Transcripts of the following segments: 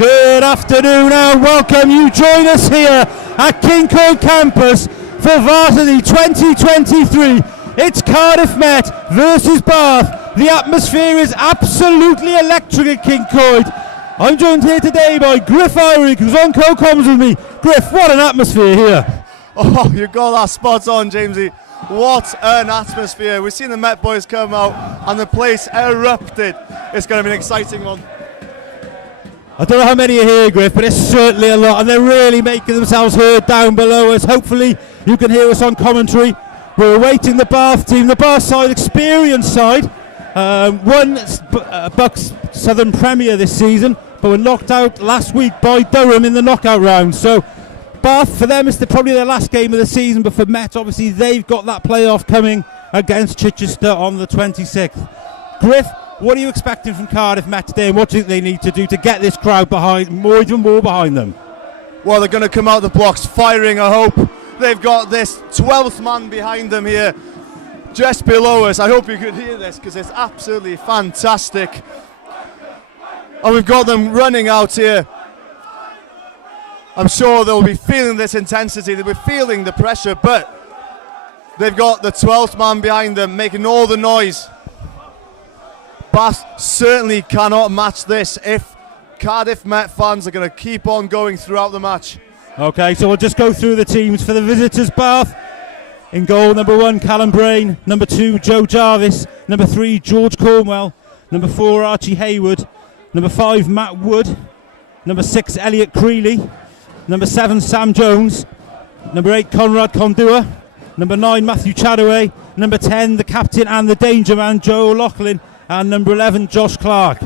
Good afternoon and welcome. You join us here at Kickoff campus for Varsity 2023. It's Cardiff Met versus Bath. The atmosphere is absolutely electric at Kickoff. I'm joined here today by Griff Irick, who's on co-coms with me. Griff, what an atmosphere here. Oh, you got that spot on, Jamesy. What an atmosphere. We've seen the Met boys come out and the place erupted. It's going to be an exciting one. I don't know how many are here, Griff, but it's certainly a lot, and they're really making themselves heard down below us. Hopefully you can hear us on commentary. We're awaiting the Bath team, the Bath side, experienced side. Won Bucks Southern Premier this season, but were knocked out last week by Durham in the knockout round. So Bath, for them, it's probably their last game of the season, but for Met, obviously, they've got that playoff coming against Chichester on the 26th. Griff, what are you expecting from Cardiff Met today, and what do they need to do to get this crowd behind, even more behind them? Well, they're going to come out the blocks firing, I hope. They've got this 12th man behind them here, just below us. I hope you could hear this, because it's absolutely fantastic. And we've got them running out here. I'm sure they'll be feeling this intensity, they'll be feeling the pressure, but they've got the 12th man behind them making all the noise. Bath certainly cannot match this if Cardiff Met fans are going to keep on going throughout the match. Okay, so we'll just go through the teams for the visitors. Bath, in goal, number 1, Callum Brain, number 2, Joe Jarvis, number 3, George Cornwell, number 4, Archie Hayward, number 5, Matt Wood, number 6, Elliot Creeley, number 7, Sam Jones, number 8, Conrad Condua, number 9, Matthew Chadaway, number 10, the captain and the danger man, Joe O'Loughlin, and number 11, Josh Clark.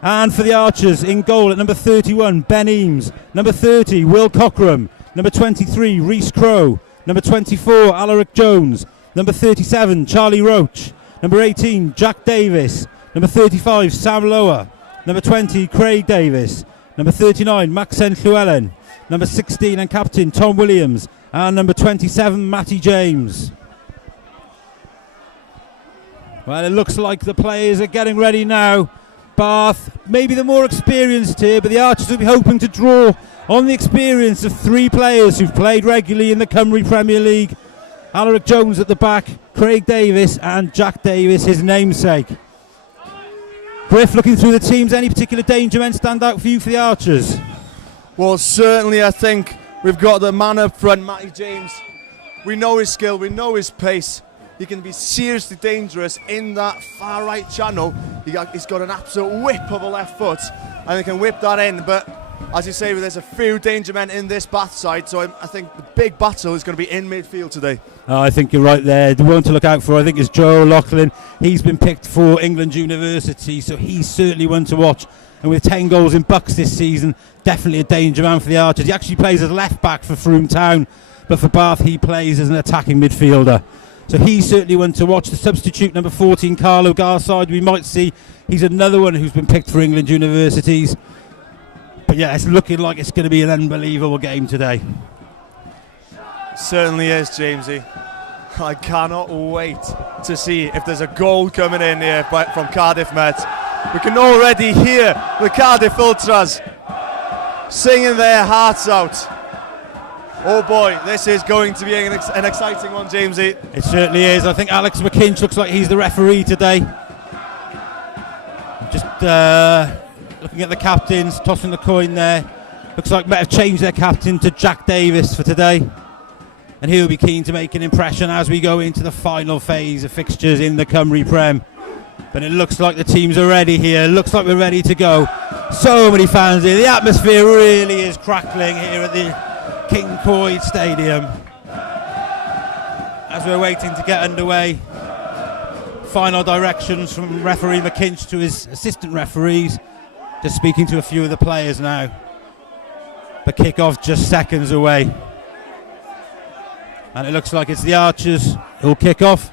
And for the Archers, in goal at number 31, Ben Eames, number 30, Will Cockram, number 23, Reece Crowe, number 24, Alaric Jones, number 37, Charlie Roach, number 18, Jack Davis, number 35, Sam Lower, number 20, Craig Davis, number 39, Maxen Llewellyn, number 16 and captain, Tom Williams, and number 27, Matty James. Well, it looks like the players are getting ready now. Bath, maybe the more experienced here, but the Archers will be hoping to draw on the experience of 3 players who've played regularly in the Cymru Premier League. Alaric Jones at the back, Craig Davis and Jack Davis, his namesake. Griff, looking through the teams, any particular danger men stand out for you for the Archers? Well, certainly I think we've got the man up front, Matty James. We know his skill, we know his pace. He can be seriously dangerous in that far right channel. He's got an absolute whip of a left foot, and he can whip that in. But as you say, there's a few danger men in this Bath side, so I think the big battle is going to be in midfield today. I think you're right there. The one to look out for, I think, is Joe O'Loughlin. He's been picked for England University, so he's certainly one to watch. And with 10 goals in Bucks this season, definitely a danger man for the Archers. He actually plays as left back for Frome Town, but for Bath he plays as an attacking midfielder. So he's certainly one to watch. The substitute, number 14, Carlo Garside, we might see. He's another one who's been picked for England Universities. But yeah, it's looking like it's going to be an unbelievable game today. Certainly is, Jamesy. I cannot wait to see if there's a goal coming in here from Cardiff Met. We can already hear the Cardiff Ultras singing their hearts out. Oh boy, this is going to be an exciting one, Jamesy. It certainly is. I think Alex McKinch looks like he's the referee today. Just looking at the captains, tossing the coin there. Looks like Met have changed their captain to Jack Davis for today. And he'll be keen to make an impression as we go into the final phase of fixtures in the Cymru Prem. But it looks like the teams are ready here. Looks like we're ready to go. So many fans here. The atmosphere really is crackling here at the King Coyd Stadium as we're waiting to get underway. Final directions from referee McKinch to his assistant referees. Just speaking to a few of the players now. The kick-off just seconds away. And it looks like it's the Archers who'll kick off.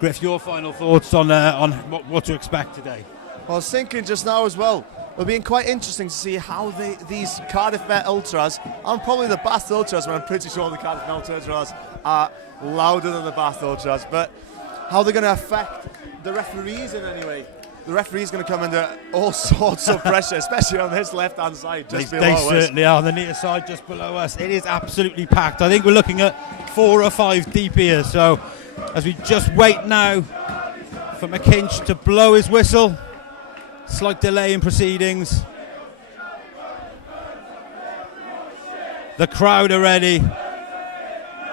Griff, your final thoughts on what to expect today? I was thinking just now as well, it'll be quite interesting to see how these Cardiff Met Ultras, and probably the Bath Ultras, but I'm pretty sure the Cardiff Met Ultras are louder than the Bath Ultras, but how they're going to affect the referees in any way. the referee's going to come under all sorts of pressure, especially on this left-hand side, just below They us. certainly are, on the near side just below us. It is absolutely packed. I think we're looking at 4 or 5 deep here. So as we just wait now for McKinch to blow his whistle. Slight delay in proceedings. The crowd are ready.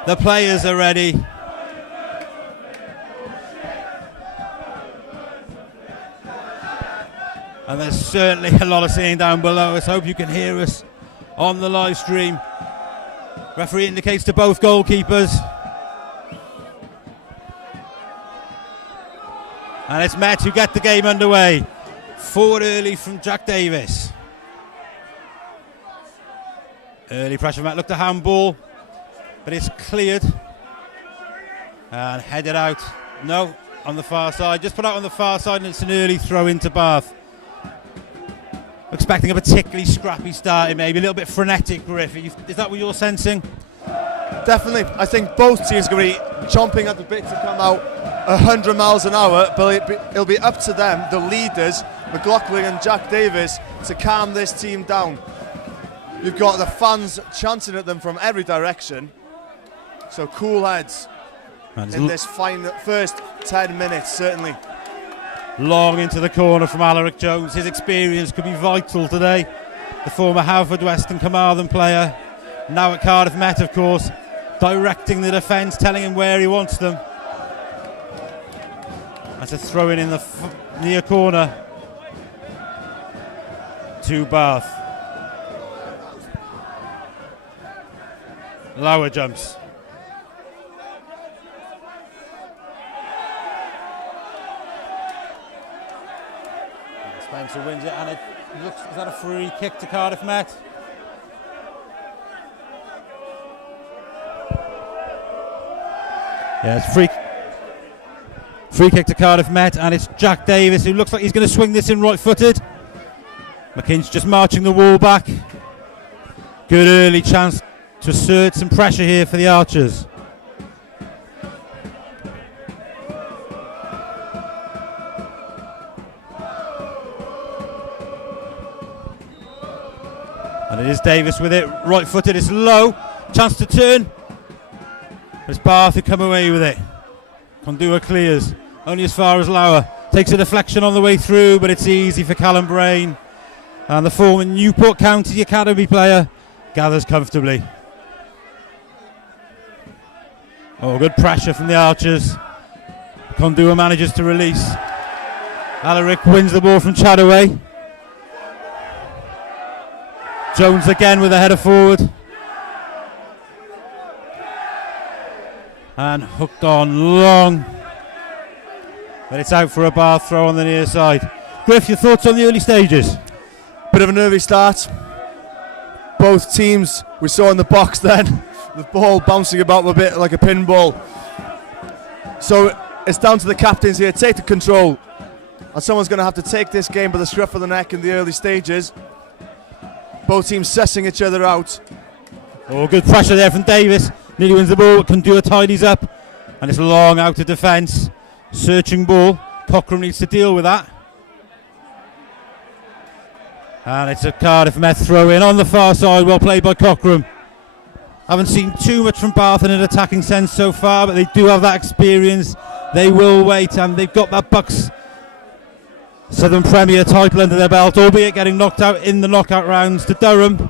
The players are ready. And there's certainly a lot of singing down below us. Hope you can hear us on the live stream. Referee indicates to both goalkeepers. And it's Met who get the game underway. Forward early from Jack Davis. Early pressure from Met. Looked a handball, but it's cleared. And headed out. No, on the far side. Just put out on the far side, and it's an early throw into Bath. Expecting a particularly scrappy start, maybe a little bit frenetic, Griff. Is that what you're sensing? Definitely. I think both teams are going to be chomping at the bit to come out 100 miles an hour, but it'll be up to them, the leaders, McLaughlin and Jack Davis, to calm this team down. You've got the fans chanting at them from every direction, so cool heads in this first 10 minutes, certainly. Long into the corner from Alaric Jones. His experience could be vital today. The former Haverford and Carmarthen player, now at Cardiff Met, of course, directing the defence, telling him where he wants them. That's a throw in the near corner to Bath. Lower jumps. Spencer wins it, and it looks, is that a free kick to Cardiff Met? Yeah, it's free kick to Cardiff Met, and it's Jack Davis who looks like he's going to swing this in right-footed. McKinch just marching the wall back. Good early chance to assert some pressure here for the Archers. And it is Davis with it, right-footed, it's low, chance to turn. It's Bath who come away with it. Kondua clears, only as far as Lauer. Takes a deflection on the way through, but it's easy for Callum Brain. And the former Newport County Academy player gathers comfortably. Oh, good pressure from the Archers. Kondua manages to release. Alaric wins the ball from Chadaway. Jones again with a header forward. And hooked on long. But it's out for a Bath throw on the near side. Griff, your thoughts on the early stages? Bit of an early start. Both teams, we saw in the box then, the ball bouncing about a bit like a pinball. So it's down to the captains here, take the control. And someone's going to have to take this game by the scruff of the neck in the early stages. Both teams sussing each other out. Oh, good pressure there from Davis. Nearly wins the ball. Kondua tidies up. And it's long out of defence. Searching ball. Cochrane needs to deal with that. And it's a Cardiff Met throw in on the far side. Well played by Cochrane. Haven't seen too much from Bath in an attacking sense so far, but they do have that experience. They will wait, and they've got that Bucks Southern Premier title under their belt, albeit getting knocked out in the knockout rounds to Durham.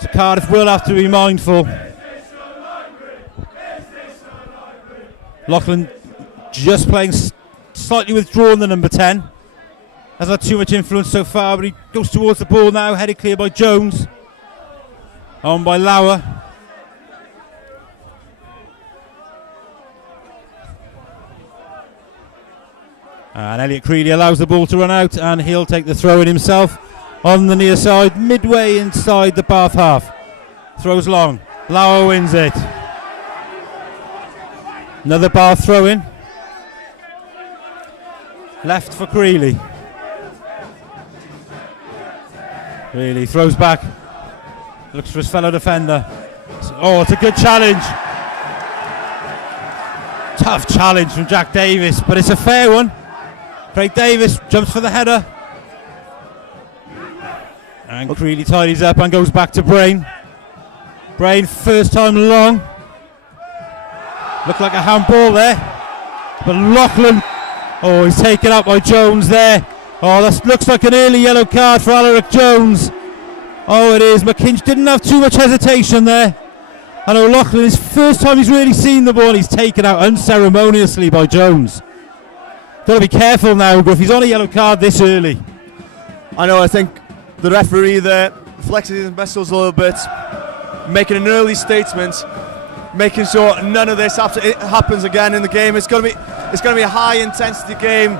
So Cardiff will have to be mindful. Lachlan just playing slightly withdrawn, the number 10. Hasn't had too much influence so far, but he goes towards the ball now, headed clear by Jones. On by Lauer. And Elliot Creedy allows the ball to run out, and he'll take the throw in himself on the near side, midway inside the Bath half. Throws long. Lauer wins it. Another Bath throw in. Left for Creeley. Creeley throws back. Looks for his fellow defender. Oh, it's a good challenge. Tough challenge from Jack Davis, but it's a fair one. Craig Davis jumps for the header. And Creeley tidies up and goes back to Brain. Brain, first time long. Looked like a handball there. But Loughlin, oh, he's taken out by Jones there. Oh, that looks like an early yellow card for Alaric Jones. Oh, it is. McKinch didn't have too much hesitation there. And O'Loughlin, his first time he's really seen the ball, he's taken out unceremoniously by Jones. Got to be careful now, Gruff. He's on a yellow card this early. I know, I think the referee there flexes his muscles a little bit, making an early statement, making sure none of this happens again in the game. It's going to be a high intensity game.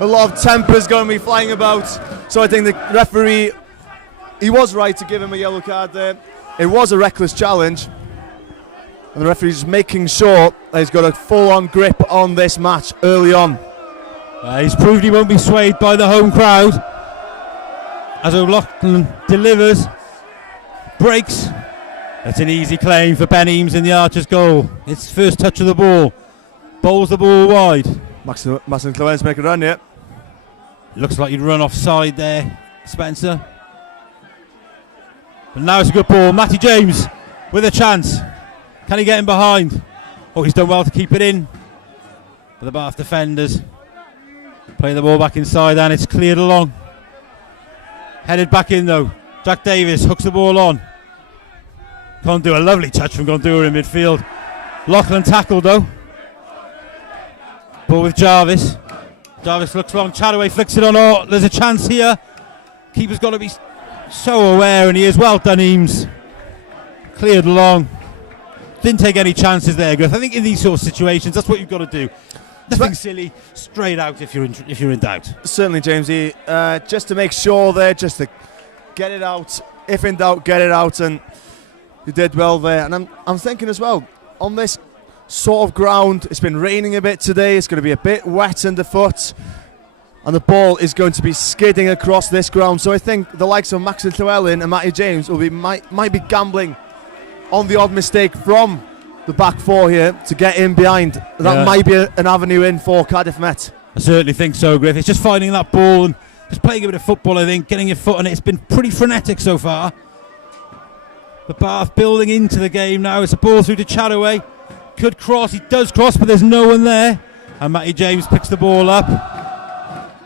A lot of temper's going to be flying about. So I think the referee, he was right to give him a yellow card there. It was a reckless challenge. And the referee's making sure that he's got a full-on grip on this match early on. He's proved he won't be swayed by the home crowd. As O'Loughlin delivers, breaks. That's an easy claim for Ben Eames in the Archers' goal. It's first touch of the ball. Bowls the ball wide. Maxon Clewens make a run here. Looks like he'd run offside there, Spencer. But now it's a good ball. Matty James with a chance. Can he get him behind? Oh, he's done well to keep it in. But the Bath defenders play the ball back inside and it's cleared along. Headed back in though. Jack Davis hooks the ball on. Gondua, a lovely touch from Gondua in midfield. Loughlin tackled though. Ball with Jarvis. Jarvis looks long. Chataway flicks it on. Oh, there's a chance here. Keeper's got to be so aware, and he is. Well done, Eames. Cleared long. Didn't take any chances there, Griff. I think in these sort of situations, that's what you've got to do. Nothing silly. Straight out if you're in doubt. Certainly, Jamesy. Just to make sure there, just to get it out. If in doubt, get it out, and you did well there. And I'm thinking as well on this sort of ground. It's been raining a bit today. It's going to be a bit wet underfoot, and the ball is going to be skidding across this ground. So I think the likes of Maxon Llewellyn and Matty James will be might be gambling on the odd mistake from the back four here to get in behind. That might be an avenue in for Cardiff Met. I certainly think so, Griff. It's just finding that ball and just playing a bit of football, I think, getting your foot on it. It's been pretty frenetic so far. The Bath building into the game now. It's a ball through to Chataway. Could cross, he does cross, but there's no one there. And Matty James picks the ball up,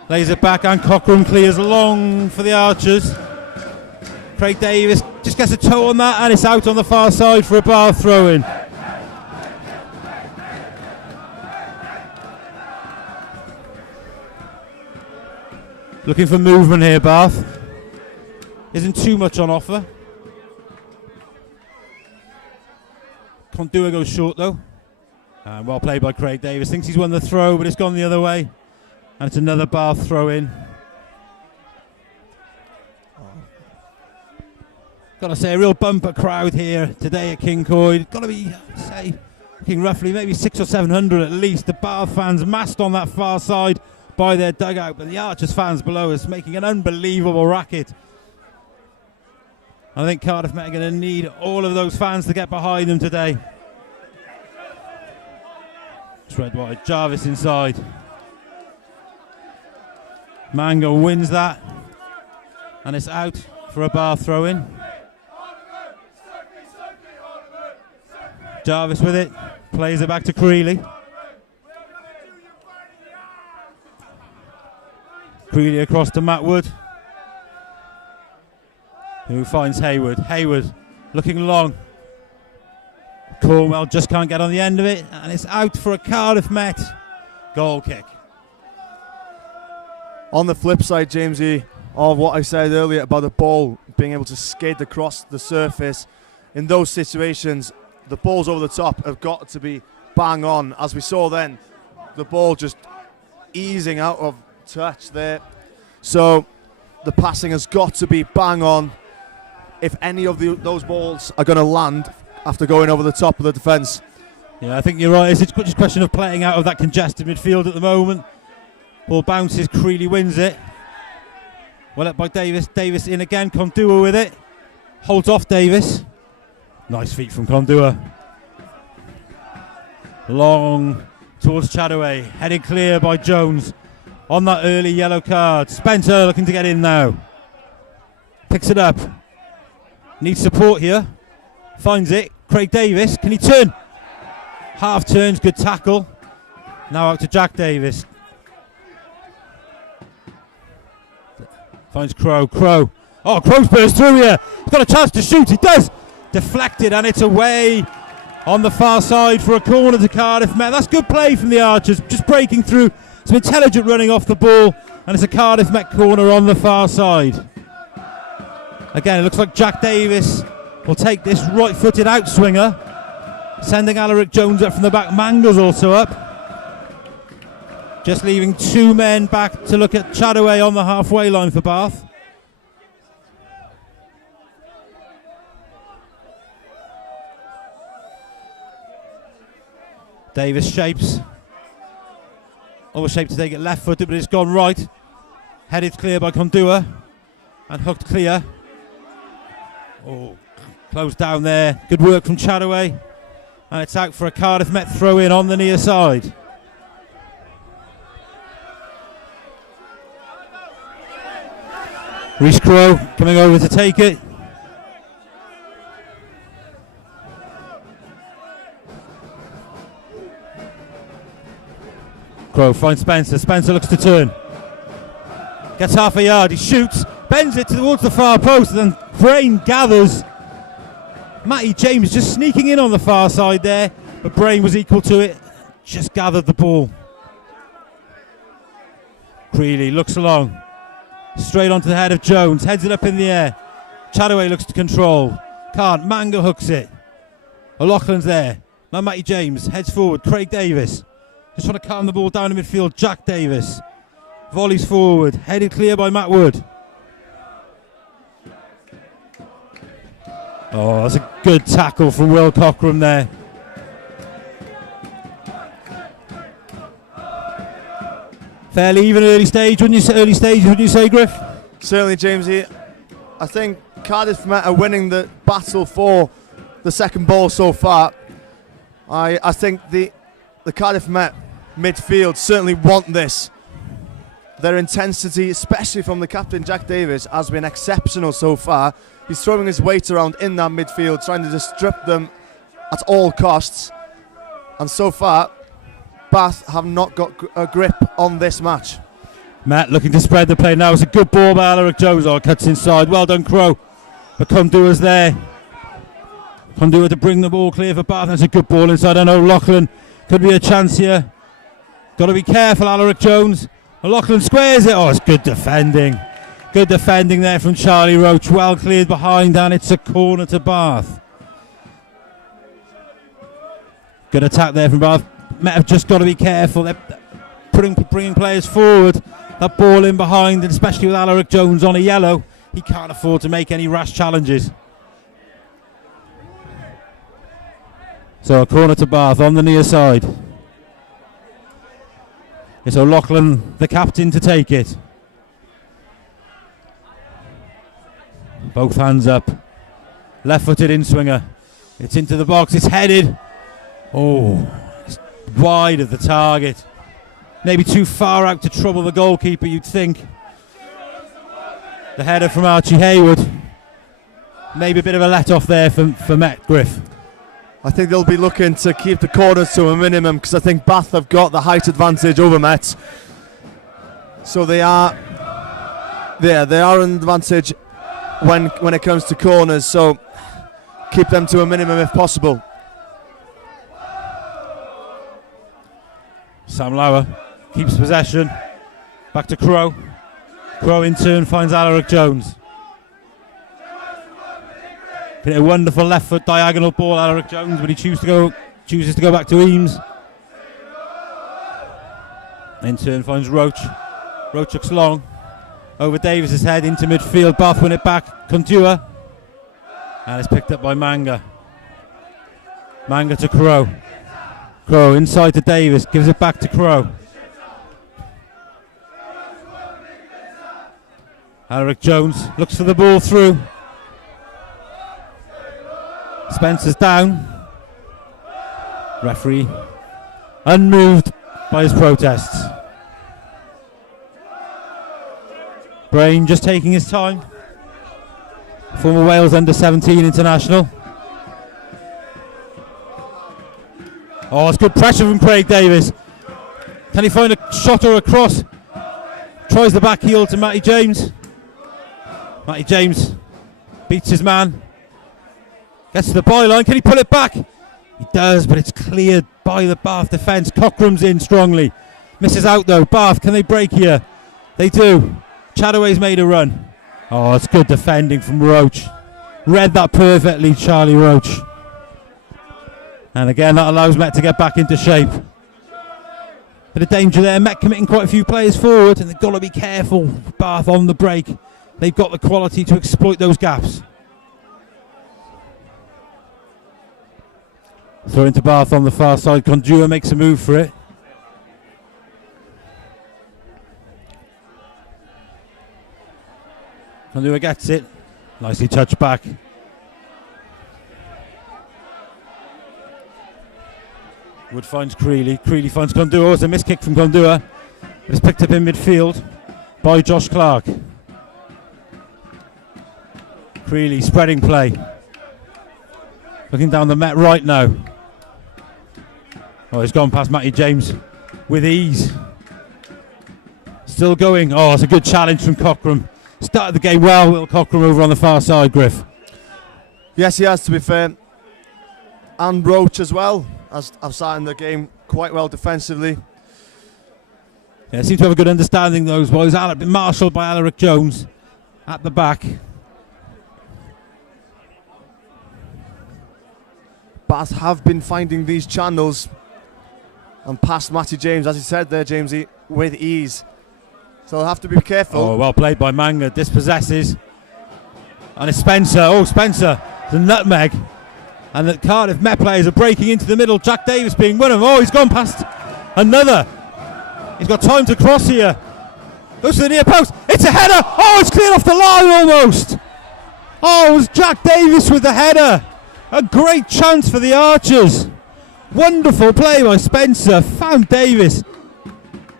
lays it back, and Cochrane clears long for the Archers. Craig Davis just gets a toe on that, and it's out on the far side for a Bath throw-in. Looking for movement here, Bath. Isn't too much on offer. Condua goes short though. And well played by Craig Davis. Thinks he's won the throw, but it's gone the other way. And it's another Bath throw in. Got to say, a real bumper crowd here today at Kincoid. Got to be, say, looking roughly maybe 600 or 700 at least. The Bath fans massed on that far side by their dugout, but the Archers fans below us making an unbelievable racket. I think Cardiff Met are going to need all of those fans to get behind them today. Tread wide, Jarvis inside. Mango wins that, and it's out for a Bath throw-in. Jarvis with it, plays it back to Creeley. Creeley across to Matt Wood, who finds Hayward. Hayward looking long. Cornwell just can't get on the end of it, and it's out for a Cardiff Met goal kick. On the flip side, Jamesy, of what I said earlier about the ball being able to skid across the surface, in those situations, the balls over the top have got to be bang on. As we saw then, the ball just easing out of touch there. So the passing has got to be bang on if any of those balls are going to land after going over the top of the defence. Yeah, I think you're right. It's just a question of playing out of that congested midfield at the moment. Ball bounces, Creeley wins it. Well up by Davis. Davis in again, Condua with it. Holds off Davis. Nice feet from Condua. Long towards Chataway. Headed clear by Jones. on that early yellow card. Spencer looking to get in now. Picks it up. Needs support here. Finds it. Craig Davis. Can he turn? Half turns. Good tackle. Now out to Jack Davis. Finds Crow. Crow. Oh, Crow's burst through here. He's got a chance to shoot. He does. Deflected, and it's away on the far side for a corner to Cardiff Met. That's good play from the Archers. Just breaking through. Some intelligent running off the ball. And it's a Cardiff Met corner on the far side. Again, it looks like Jack Davis will take this right-footed outswinger. Sending Alaric Jones up from the back. Manga's also up. Just leaving 2 men back to look at Chadaway on the halfway line for Bath. Davis shapes. Always shaped to take it left-footed, but it's gone right. Headed clear by Kondua. And hooked clear. Oh, closed down there. Good work from Chadaway. And it's out for a Cardiff Met throw-in on the near side. Reece Crow coming over to take it. Crow finds Spencer. Spencer looks to turn. Gets half a yard. He shoots. Bends it towards the far post. And then Brain gathers. Matty James just sneaking in on the far side there. But Brain was equal to it. Just gathered the ball. Creeley looks along. Straight onto the head of Jones. Heads it up in the air. Chadaway looks to control. Can't. Manga hooks it. O'Loughlin's there. Now Matty James heads forward. Craig Davis. Just trying to calm the ball down in midfield. Jack Davis. Volleys forward. Headed clear by Matt Wood. Oh, that's a good tackle from Will Cockram there. Fairly even early stage, wouldn't you say, Griff? Certainly, Jamesy. I think Cardiff Met are winning the battle for the second ball so far. I think the Cardiff Met midfield certainly want this. Their intensity, especially from the captain Jack Davis, has been exceptional so far. He's throwing his weight around in that midfield, trying to disrupt them at all costs. And so far, Bath have not got a grip on this match. Matt looking to spread the play now. It's a good ball by Alaric Jones. Oh, cuts inside. Well done, Crow. But Kondua's there. Kondua to bring the ball clear for Bath. That's a good ball inside. I know O'Loughlin could be a chance here. Got to be careful, Alaric Jones. O'Loughlin squares it. Oh, it's good defending. Good defending there from Charlie Roach. Well cleared behind, and it's a corner to Bath. Good attack there from Bath. Met have just got to be careful. They're bringing players forward. That ball in behind, and especially with Alaric Jones on a yellow, he can't afford to make any rash challenges. So a corner to Bath on the near side. It's O'Loughlin, the captain, to take it. Both hands up. Left-footed in-swinger. It's into the box. It's headed. Oh, it's wide of the target. Maybe too far out to trouble the goalkeeper, you'd think. The header from Archie Hayward. Maybe a bit of a let-off there for Met, Griff. I think they'll be looking to keep the corners to a minimum because I think Bath have got the height advantage over Met. So they are an advantage when it comes to corners. So keep them to a minimum if possible. Sam Lauer keeps possession. Back to Crow. Crow in turn finds Alaric Jones. A wonderful left foot diagonal ball, Alaric Jones, but he chooses to go back to Eames. In turn finds Roach. Roach looks long. Over Davis's head into midfield. Bath win it back. Kontua. And it's picked up by Manga. Manga to Crow. Crow inside to Davis. Gives it back to Crow. Alaric Jones looks for the ball through. Spencer's down. Referee unmoved by his protests. Brain just taking his time. Former Wales under-17 international. Oh, it's good pressure from Craig Davis. Can he find a shot or a cross? Tries the back heel to Matty James. Matty James beats his man. Gets to the byline. Can he pull it back? He does, but it's cleared by the Bath defence. Cockram's in strongly. Misses out though. Bath, can they break here? They do. Chadaway's made a run. Oh, it's good defending from Roach. Read that perfectly, Charlie Roach. And again, that allows Met to get back into shape. Bit of danger there. Met committing quite a few players forward, and they've got to be careful. Bath on the break. They've got the quality to exploit those gaps. Throw into Bath on the far side. Condua makes a move for it. Condua gets it. Nicely touched back. Wood finds Creeley. Creeley finds Condua. It's a miss kick from Condua. It's picked up in midfield by Josh Clark. Creeley spreading play. Looking down the Met right now. Oh, he's gone past Matty James with ease. Still going. Oh, it's a good challenge from Cockram. Started the game well, Will Cockram over on the far side, Griff. Yes, he has, to be fair. And Roach as well, as I've started the game quite well defensively. Yeah, seem to have a good understanding, those boys. Marshalled by Alaric Jones at the back. Bath have been finding these channels and past Matty James, as you said there, Jamesy, with ease. So they'll have to be careful. Oh, well played by Manga. Dispossesses. And it's Spencer. Oh, Spencer. The nutmeg. And the Cardiff Met players are breaking into the middle. Jack Davis being one of them. Oh, he's gone past another. He's got time to cross here. Goes to the near post. It's a header. Oh, it's cleared off the line almost. Oh, it was Jack Davis with the header. A great chance for the Archers. Wonderful play by Spencer. Found Davis.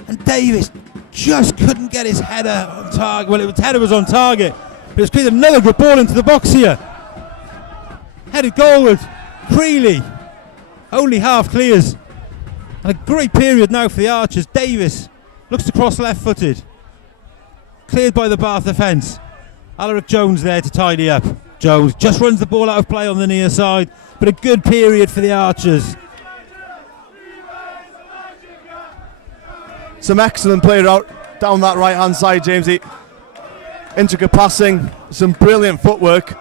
And Davis just couldn't get his header on target. Well, his header was on target. But it's cleared another good ball into the box here. Headed goalward. Creeley. Only half clears. And a great period now for the Archers. Davis looks to cross left-footed. Cleared by the Bath defence. Alaric Jones there to tidy up. Jones just runs the ball out of play on the near side. But a good period for the Archers. Some excellent play out down that right-hand side, Jamesy. Intricate passing, some brilliant footwork,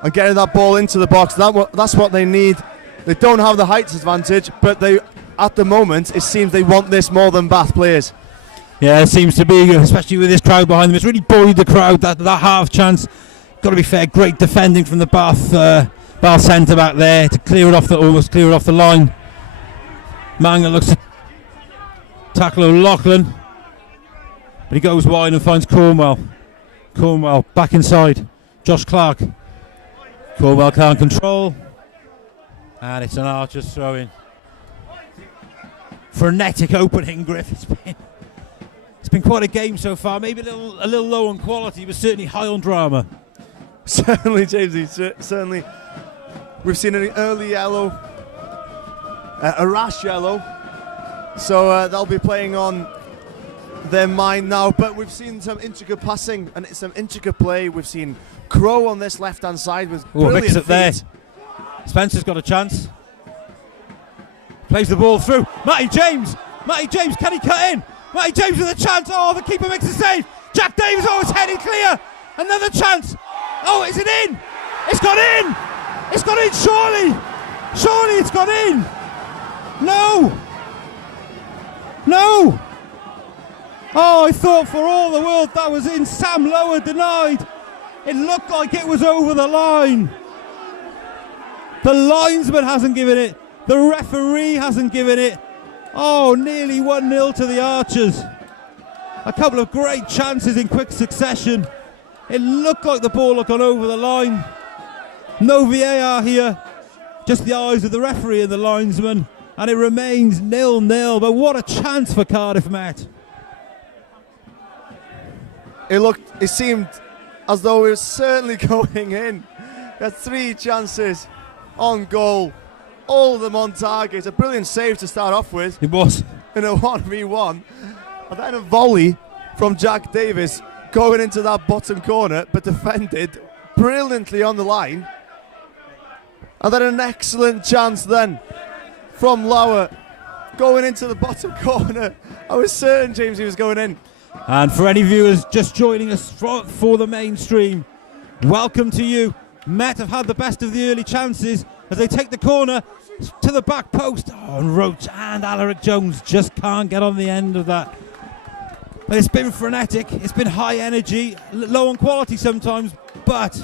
and getting that ball into the box. That's what they need. They don't have the height advantage, but they, at the moment, it seems they want this more than Bath players. Yeah, it seems to be, especially with this crowd behind them. It's really buoyed the crowd, that half chance. Got to be fair, great defending from the Bath centre back there to clear it off almost clear it off the line. Manga looks to tackle O'Loughlin, but he goes wide and finds Cornwell. Cornwell back inside. Josh Clark. Cornwell can't control, and it's an Archers throw in. Frenetic opening, Griff. It's been quite a game so far. Maybe a little low on quality, but certainly high on drama. Certainly, Jamesy. Certainly, we've seen an early yellow, a rash yellow. So they'll be playing on their mind now. But we've seen some intricate passing and some intricate play. We've seen Crow on this left-hand side with brilliant feet. There. Spencer's got a chance. Plays the ball through. Matty James, can he cut in? Matty James with a chance. Oh, the keeper makes a save. Jack Davis, oh, it's headed clear. Another chance. Oh, is it in? It's got in. It's got in, surely. Surely it's got in. No. Oh, I thought for all the world that was in. Sam Lower denied. It looked like it was over the line. The linesman hasn't given it. The referee hasn't given it. Oh, nearly 1-0 to the Archers. A couple of great chances in quick succession. It looked like the ball had gone over the line. No VAR here. Just the eyes of the referee and the linesman. And it remains 0-0. But what a chance for Cardiff Met. It seemed as though it was certainly going in. He had 3 chances on goal, all of them on target. A brilliant save to start off with. It was. In a 1v1. And then a volley from Jack Davis going into that bottom corner, but defended brilliantly on the line. And then an excellent chance then from Lauer going into the bottom corner. I was certain, James, he was going in. And for any viewers just joining us for the mainstream, welcome to you. Met have had the best of the early chances as they take the corner to the back post. Oh, and Roach and Alaric Jones just can't get on the end of that. But it's been frenetic, it's been high energy, low on quality sometimes, but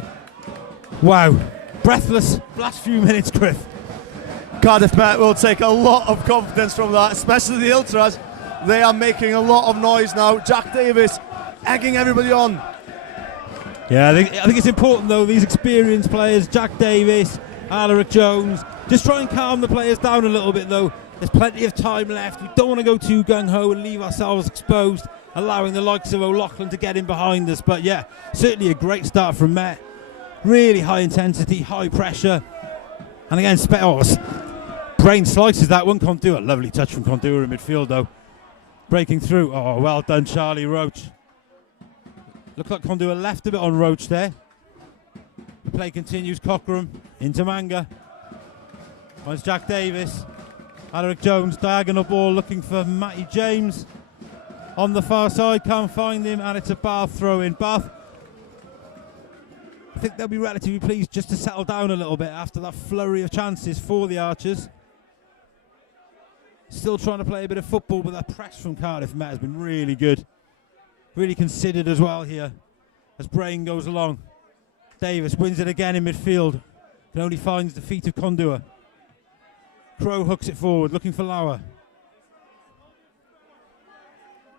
wow, breathless last few minutes, Griff. Cardiff Met will take a lot of confidence from that, especially the Ultras. They are making a lot of noise now. Jack Davis egging everybody on. Yeah, I think it's important though, these experienced players, Jack Davis, Alaric Jones, just try and calm the players down a little bit though. There's plenty of time left. We don't want to go too gung-ho and leave ourselves exposed, allowing the likes of O'Loughlin to get in behind us. But yeah, certainly a great start from Met. Really high intensity, high pressure. And again, Brain slices that one. Condua, lovely touch from Condua in midfield though. Breaking through. Oh, well done, Charlie Roach. Looked like Condua left a bit on Roach there. The play continues. Cochrane into Manga. Finds Jack Davis. Alaric Jones, diagonal ball looking for Matty James. On the far side, can't find him, and it's a Bath throw in. Bath, I think they'll be relatively pleased just to settle down a little bit after that flurry of chances for the Archers. Still trying to play a bit of football, but that press from Cardiff Met has been really good. Really considered as well here as Brain goes along. Davis wins it again in midfield. Can only find the feet of Condua. Crow hooks it forward, looking for Lauer.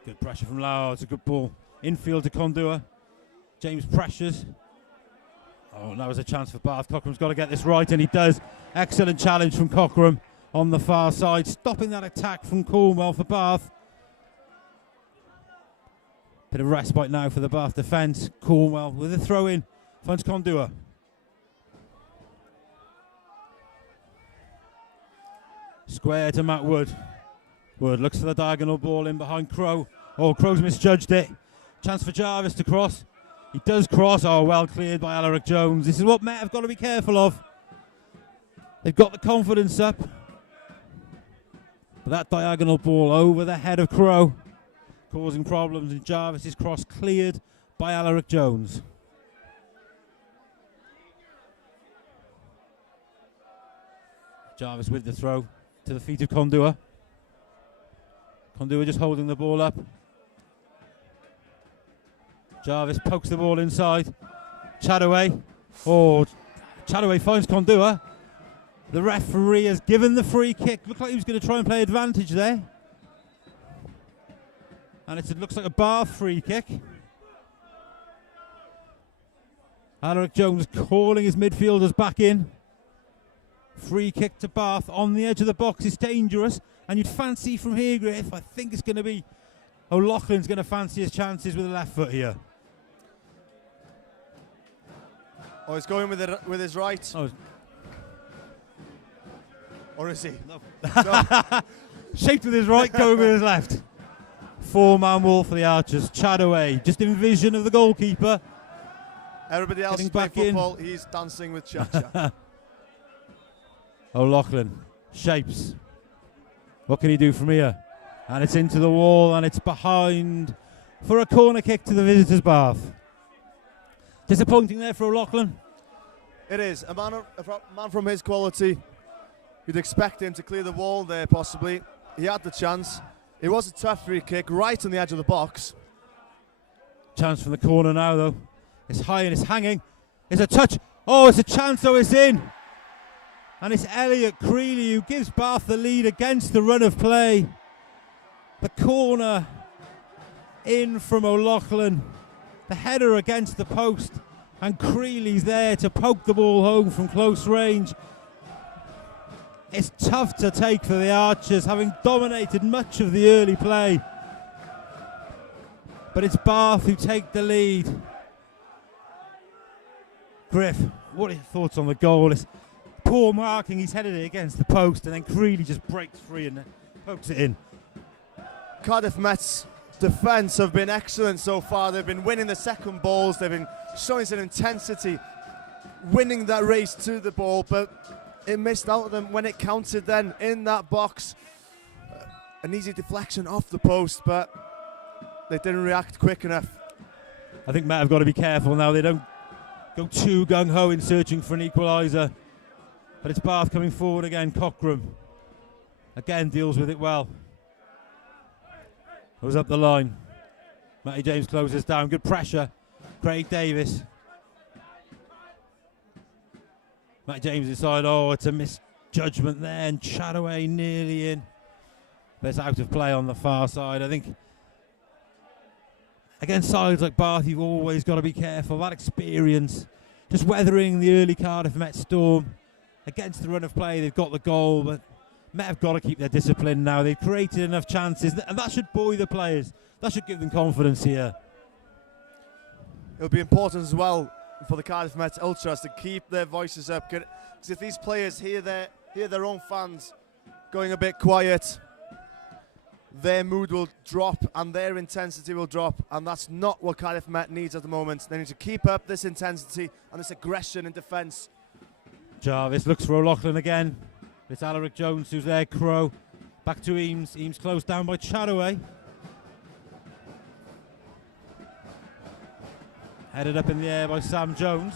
Good pressure from Lauer, it's a good ball. Infield to Condua. James pressures. Oh, that was a chance for Bath. Cochrane's got to get this right, and he does. Excellent challenge from Cochrane on the far side, stopping that attack from Cornwell for Bath. Bit of respite now for the Bath defence. Cornwell with a throw in, finds Condua. Square to Matt Wood. Wood looks for the diagonal ball in behind Crow. Oh, Crow's misjudged it. Chance for Jarvis to cross. He does cross. Oh, well cleared by Alaric Jones. This is what Met have got to be careful of. They've got the confidence up. But that diagonal ball over the head of Crow, causing problems, and Jarvis's cross cleared by Alaric Jones. Jarvis with the throw to the feet of Condua. Condua just holding the ball up. Jarvis pokes the ball inside. Chadaway. Oh, Chadaway finds Condua. The referee has given the free kick. Looked like he was going to try and play advantage there. And it looks like a Bath free kick. Alaric Jones calling his midfielders back in. Free kick to Bath on the edge of the box. It's dangerous. And you'd fancy from here, Griff, I think it's going to be O'Loughlin's going to fancy his chances with the left foot here. Oh, he's going with his right. Oh. Or is he? No. No. Shaped with his right, going with his left. 4-man wall for the Archers. Chadaway, just in vision of the goalkeeper. Everybody else playing football, he's dancing with Cha-Cha. O'Loughlin shapes. What can he do from here? And it's into the wall, and it's behind for a corner kick to the visitors' Bath. Disappointing there for O'Loughlin. It is. A man from his quality, you'd expect him to clear the wall there possibly. He had the chance. It was a tough free kick right on the edge of the box. Chance from the corner now though. It's high and it's hanging. It's a touch. Oh, it's a chance though, it's in. And it's Elliot Creeley who gives Bath the lead against the run of play. The corner in from O'Loughlin. The header against the post. And Creeley's there to poke the ball home from close range. It's tough to take for the Archers, having dominated much of the early play. but it's Bath who take the lead. Griff, what are your thoughts on the goal? It's poor marking, he's headed it against the post, and then Creeley just breaks free and pokes it in. Cardiff Met's defence have been excellent so far. They've been winning the second balls, they've been showing some intensity, winning that race to the ball, but it missed out of them when it counted then in that box. An easy deflection off the post, but they didn't react quick enough. I think Met have got to be careful now. They don't go too gung-ho in searching for an equaliser. But it's Bath coming forward again. Cockram again deals with it well. Goes up the line. Matty James closes down. Good pressure. Craig Davis. Matty James inside. Oh, it's a misjudgment there. And Chataway nearly in. But it's out of play on the far side. I think against sides like Bath, you've always got to be careful. That experience, just weathering the early Cardiff Met storm. Against the run of play, they've got the goal, but Met have got to keep their discipline now. They've created enough chances, and that should buoy the players. That should give them confidence here. It'll be important as well for the Cardiff Met Ultras to keep their voices up, because if these players hear their own fans going a bit quiet, their mood will drop and their intensity will drop, and that's not what Cardiff Met needs at the moment. They need to keep up this intensity and this aggression in defence. Jarvis looks for O'Loughlin again. It's Alaric Jones who's there. Crow back to Eames. Eames closed down by Chataway. Headed up in the air by Sam Jones.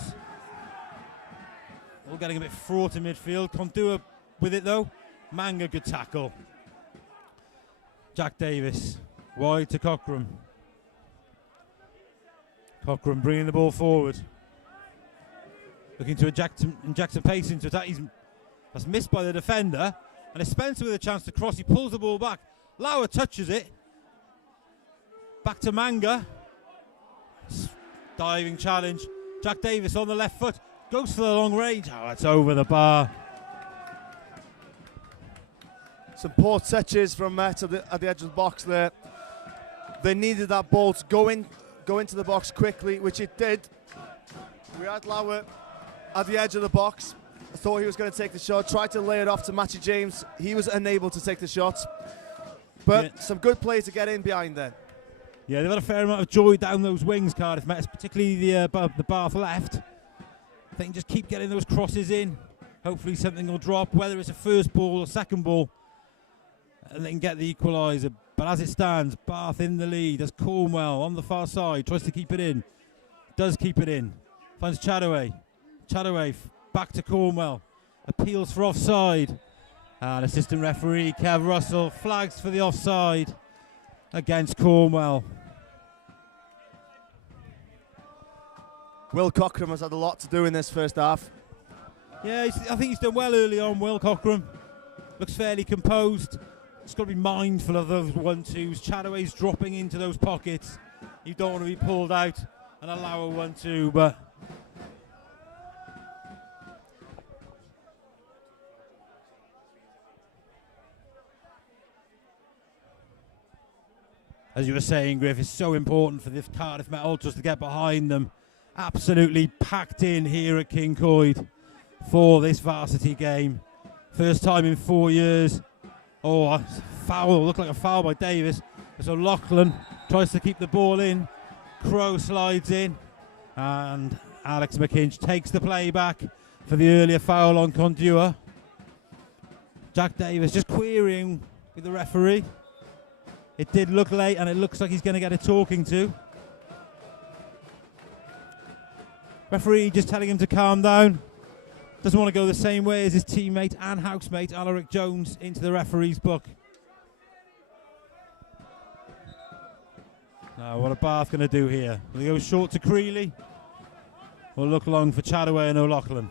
All getting a bit fraught in midfield. Kondua with it though. Manga, good tackle. Jack Davis wide to Cockram. Cockram bringing the ball forward. Looking to inject some pace into attack. That's missed by the defender. And it's Spencer with a chance to cross. He pulls the ball back. Lauer touches it. Back to Manga. Diving challenge. Jack Davis on the left foot. Goes for the long range. Oh, it's over the bar. Some poor touches from Met at the edge of the box there. They needed that ball to go into the box quickly, which it did. We had Lauer at the edge of the box. I thought he was going to take the shot, tried to lay it off to Matty James. He was unable to take the shot. But some good play to get in behind there. Yeah, they've had a fair amount of joy down those wings, Cardiff Met, particularly the Bath left. They can just keep getting those crosses in. Hopefully something will drop, whether it's a first ball or second ball, and they can get the equaliser. But as it stands, Bath in the lead as Cornwell on the far side tries to keep it in. Does keep it in. Finds Chataway. Chataway back to Cornwell. Appeals for offside. And assistant referee Kev Russell flags for the offside against Cornwell. Will Cockram has had a lot to do in this first half. Yeah, I think he's done well early on, Will Cockram. Looks fairly composed. He's got to be mindful of those 1-2s. Chataway's dropping into those pockets. You don't want to be pulled out and allow a 1-2, but as you were saying, Griff, it's so important for the Cardiff Met Ultras to get behind them. Absolutely packed in here at King Coyd for this varsity game. First time in 4 years. Oh, a foul, looked like a foul by Davis. So O'Loughlin tries to keep the ball in. Crow slides in. And Alex McInch takes the play back for the earlier foul on Kondua. Jack Davis just querying with the referee. It did look late, and it looks like he's going to get a talking to. Referee just telling him to calm down. Doesn't want to go the same way as his teammate and housemate Alaric Jones into the referee's book. Now, what are Bath going to do here? Will they go short to Creeley? Or look long for Chataway and O'Loughlin?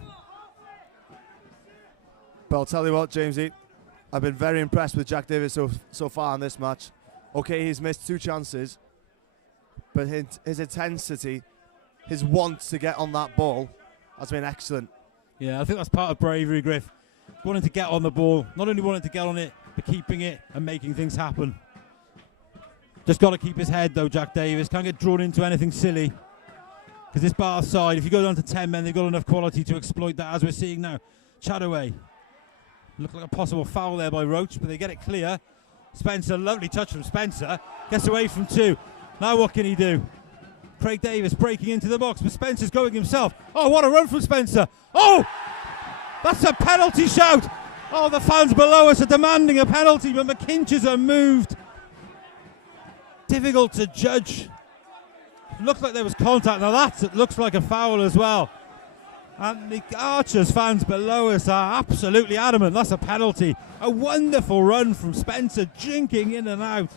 But I'll tell you what, Jamesy, I've been very impressed with Jack Davis so far in this match. Okay, he's missed 2 chances, but his intensity, his want to get on that ball has been excellent. Yeah, I think that's part of bravery, Griff. Wanting to get on the ball, not only wanting to get on it, but keeping it and making things happen. Just got to keep his head though, Jack Davis. Can't get drawn into anything silly. Because this Bath side, if you go down to 10 men, they've got enough quality to exploit that, as we're seeing now. Chataway. Looked like a possible foul there by Roach, but they get it clear. Spencer, lovely touch from Spencer. Gets away from 2. Now what can he do? Craig Davis breaking into the box, but Spencer's going himself. Oh, what a run from Spencer. Oh, that's a penalty shout. Oh, the fans below us are demanding a penalty, but McKinches are moved. Difficult to judge. Looked like there was contact. Now that looks like a foul as well. And the Archers fans below us are absolutely adamant. That's a penalty. A wonderful run from Spencer, jinking in and out.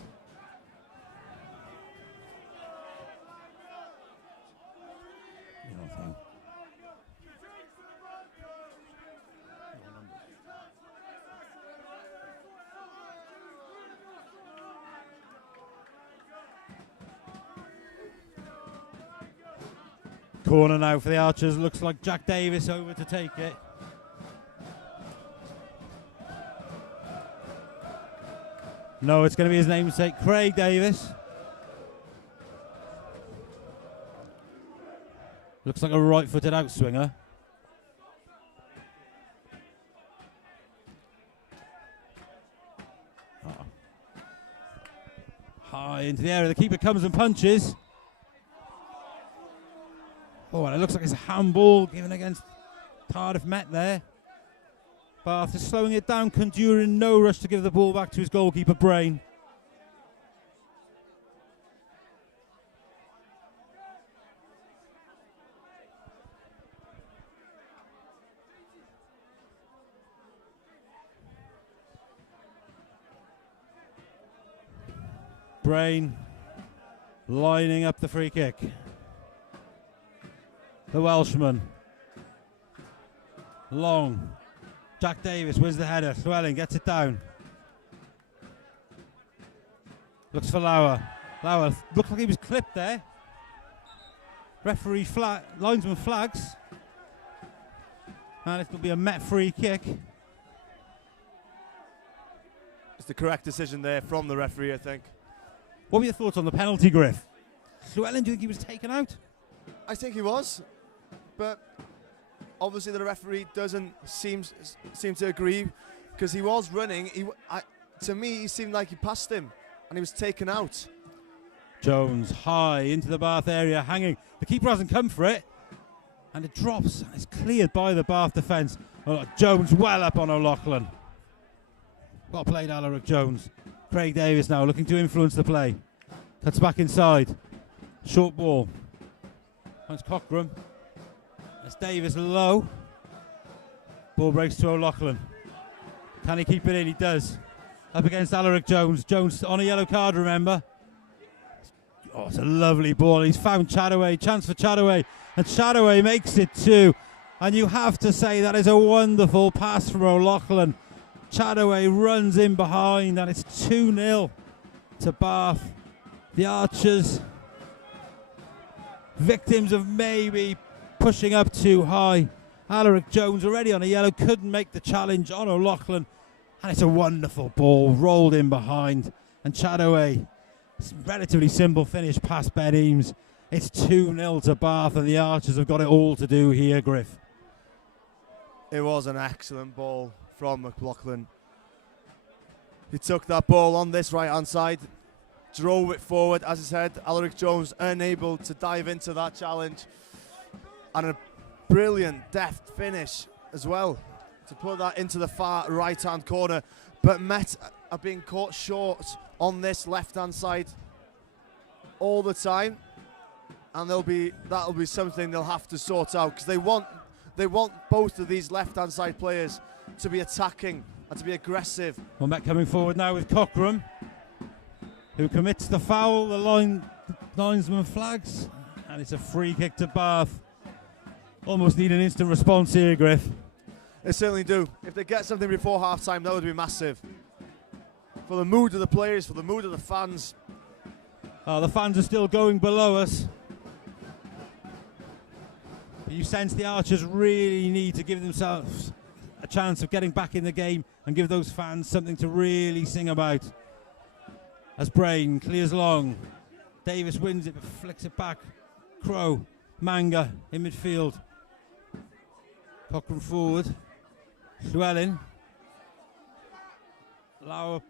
Corner now for the Archers. Looks like Jack Davis over to take it. No, it's going to be his namesake, Craig Davis. Looks like a right-footed outswinger. Oh. High into the area. The keeper comes and punches. Oh, and it looks like it's a handball given against Cardiff Met there. Bath is slowing it down, Condurin no rush to give the ball back to his goalkeeper, Brain. Brain lining up the free kick. The Welshman. Long. Jack Davis wins the header. Llewellyn gets it down. Looks for Lauer. Lauer looked like he was clipped there. Referee linesman flags. And it will be a Met free kick. It's the correct decision there from the referee, I think. What were your thoughts on the penalty, Griff? Llewellyn, do you think he was taken out? I think he was, but obviously the referee doesn't seem to agree because he was running. To me, he seemed like he passed him and he was taken out. Jones high into the Bath area, hanging. The keeper hasn't come for it, and it drops. It's cleared by the Bath defence. Oh, Jones well up on O'Loughlin. Well played, Alaric Jones. Craig Davis now looking to influence the play. Cuts back inside. Short ball. That's Cockram. That's Davis low. Ball breaks to O'Loughlin. Can he keep it in? He does. Up against Alaric Jones. Jones on a yellow card, remember. Oh, it's a lovely ball. He's found Chataway. Chance for Chataway. And Chataway makes it 2. And you have to say that is a wonderful pass from O'Loughlin. Chataway runs in behind and it's 2-0 to Bath. The Archers, victims of maybe pushing up too high. Alaric Jones already on a yellow, couldn't make the challenge on O'Loughlin. And it's a wonderful ball, rolled in behind. And Chataway, relatively simple finish past Ben Eames. It's 2-0 to Bath and the Archers have got it all to do here, Griff. It was an excellent ball from McLaughlin. He took that ball on this right-hand side, drove it forward, as I said. Alaric Jones unable to dive into that challenge. And a brilliant, deft finish as well to put that into the far right-hand corner. But Met are being caught short on this left-hand side all the time. And that'll be something they'll have to sort out because they want both of these left-hand side players to be attacking and to be aggressive. Well, Met coming forward now with Cockram, who commits the foul. The linesman flags, and it's a free kick to Bath. Almost need an instant response here, Griff. They certainly do. If they get something before half-time, that would be massive. For the mood of the players, for the mood of the fans. The fans are still going below us. You sense the Archers really need to give themselves a chance of getting back in the game and give those fans something to really sing about. as Brain clears long. Davis wins it but flicks it back. Crow, Manga in midfield. Cochrane forward. Llewellyn. Lauer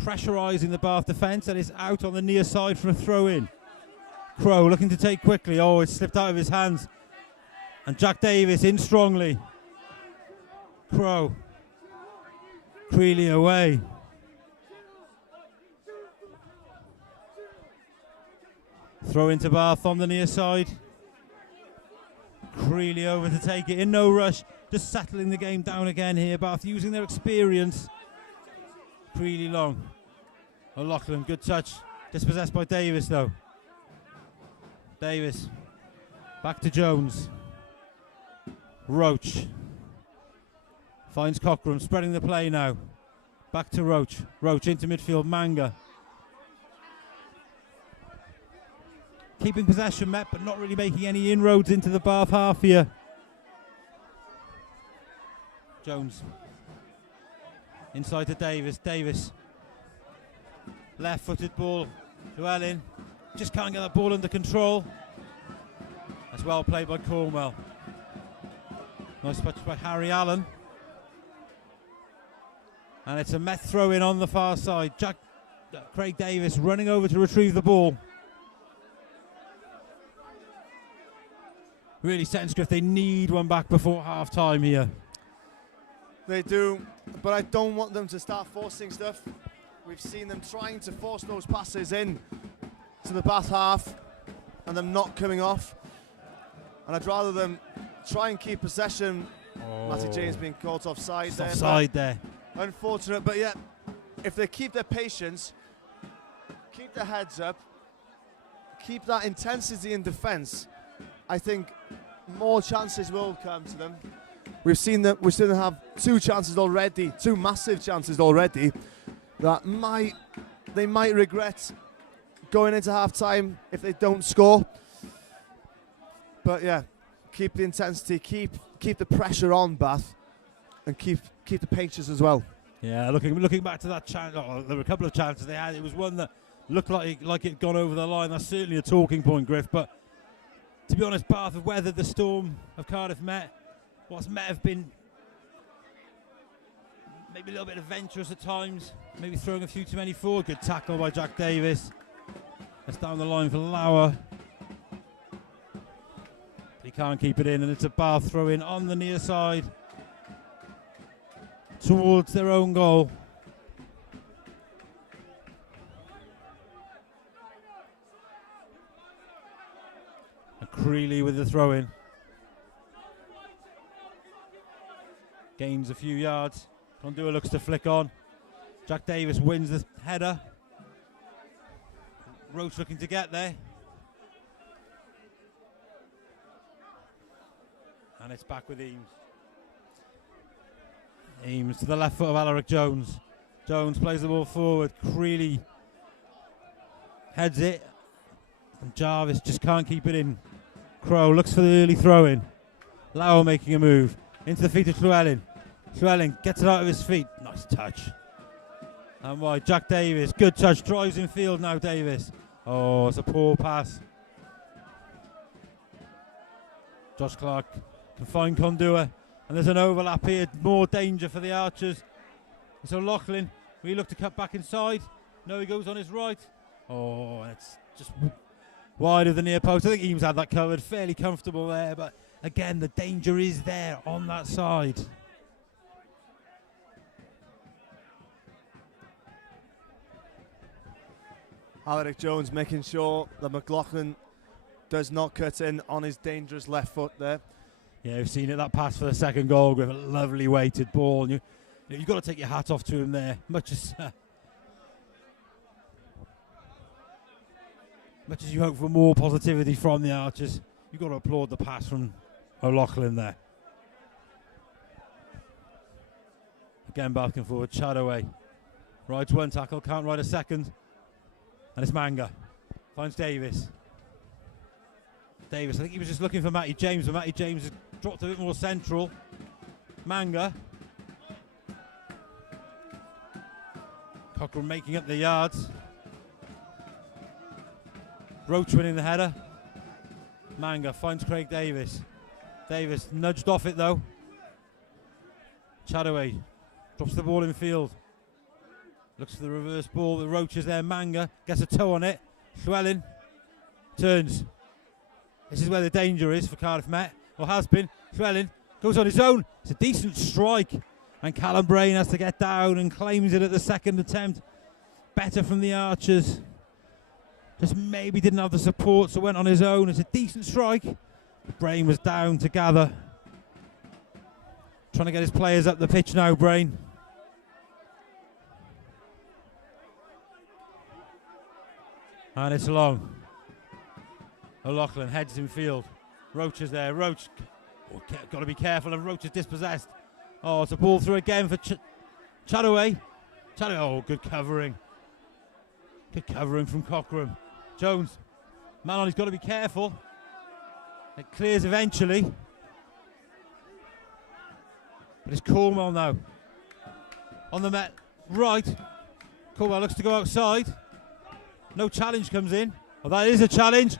pressurising the Bath defence, and it's out on the near side for a throw in. Crow looking to take quickly. Oh, it slipped out of his hands. And Jack Davis in strongly. Crow. Creeley away. Throw into Bath on the near side. Creeley over to take it in no rush. Just settling the game down again here. Bath using their experience. Creeley long. O'Loughlin, good touch. Dispossessed by Davis though. Davis. Back to Jones. Roach. Finds Cochrane, spreading the play now. Back to Roach. Roach into midfield, Manga. Keeping possession, Met, but not really making any inroads into the Bath half here. Jones. Inside to Davis. Davis. Left-footed ball. Llewellyn. Just can't get that ball under control. That's well played by Cornwell. Nice touch by Harry Allen. And it's a Met throw in on the far side. Craig Davis running over to retrieve the ball. Really setting script. They need one back before half time here. They do, but I don't want them to start forcing stuff. We've seen them trying to force those passes in to the Bath half and them not coming off. And I'd rather them try and keep possession. Matty James being caught offside there. Offside there. Unfortunate, but yeah, if they keep their patience, keep their heads up, keep that intensity in defence, I think more chances will come to them. We've seen them have two chances already, two massive chances already, that they might regret going into half time if they don't score. But yeah, keep the intensity, keep the pressure on Bath, and keep the patience as well. Yeah, looking back to that chance, there were a couple of chances they had. It was one that looked like it had gone over the line. That's certainly a talking point, Griff. But to be honest, Bath have weathered the storm of Cardiff Met. Whilst Met have been maybe a little bit adventurous at times, maybe throwing a few too many forward. Good tackle by Jack Davis. That's down the line for Lauer. He can't keep it in, and it's a Bath throw in on the near side towards their own goal. And Creeley with the throw in. Gains a few yards. Condua looks to flick on. Jack Davis wins the header. Roach looking to get there. And it's back with Eames. Eames to the left foot of Alaric Jones. Jones plays the ball forward. Creeley heads it. And Jarvis just can't keep it in. Crow looks for the early throw in. Lauer making a move. Into the feet of Llewellyn. Llewellyn gets it out of his feet. Nice touch. And wide, Jack Davis. Good touch. Drives in field now, Davis. Oh, it's a poor pass. Josh Clark can find Condua. And there's an overlap here. More danger for the Archers. So O'Loughlin, we look to cut back inside. No, he goes on his right. Oh, it's just wide of the near post. I think Eames had that covered. Fairly comfortable there, but again, the danger is there on that side. Alaric Jones making sure that McLaughlin does not cut in on his dangerous left foot there. Yeah, we've seen it, that pass for the second goal with a lovely weighted ball. And you've got to take your hat off to him there. Much as you hope for more positivity from the Archers, you've got to applaud the pass from O'Loughlin there. Again, Bath can forward, Chadaway. Rides one tackle, can't ride a second. And it's Manga. Finds Davis. Davis, I think he was just looking for Matty James, but Matty James has dropped a bit more central. Manga. Cochrane making up the yards. Roach winning the header. Manga finds Craig Davis. Davis nudged off it though. Chataway drops the ball in field. Looks for the reverse ball. The Roach is there. Manga gets a toe on it. Llewellyn turns. This is where the danger is for Cardiff Met, or has been. Llewellyn goes on his own. It's a decent strike. And Callum Brain has to get down and claims it at the second attempt. Better from the Archers. Just maybe didn't have the support, so went on his own. It's a decent strike. Brain was down to gather. Trying to get his players up the pitch now, Brain. And it's long. O'Loughlin heads in field. Roach is there. Roach, got to be careful, and Roach is dispossessed. Oh, it's a ball through again for Chataway. Chataway, oh, good covering. Good covering from Cockram. Jones, man on, he's got to be careful. It clears eventually. But it's Cornwell now. On the Met right. Cornwell looks to go outside. No challenge comes in. Oh, that is a challenge.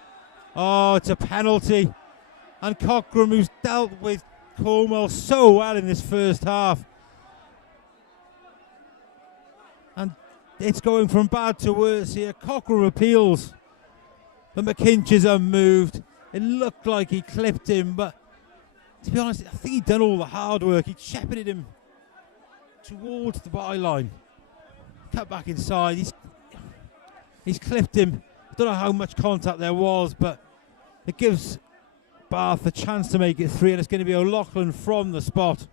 Oh, it's a penalty. And Cockram, who's dealt with Cornwell so well in this first half. And it's going from bad to worse here. Cockram appeals. But McKinch is unmoved. It looked like he clipped him, but to be honest, I think he'd done all the hard work. He shepherded him towards the byline. Cut back inside. He's clipped him. I don't know how much contact there was, but it gives Bath a chance to make it 3, and it's going to be O'Loughlin from the spot.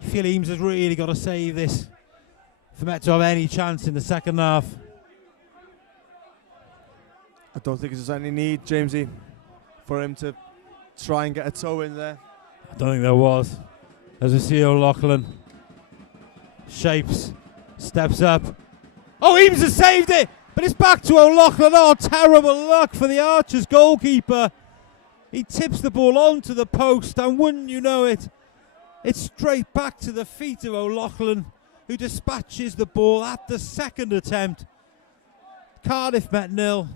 I feel Eames has really got to save this for Met to have any chance in the second half. I don't think there's any need, Jamesy, for him to try and get a toe in there. I don't think there was. As we see O'Loughlin shapes, steps up. Oh, Eames has saved it, but it's back to O'Loughlin. Oh, terrible luck for the Archers goalkeeper. He tips the ball onto the post, and wouldn't you know it, it's straight back to the feet of O'Loughlin, who dispatches the ball at the second attempt. Cardiff Met 0,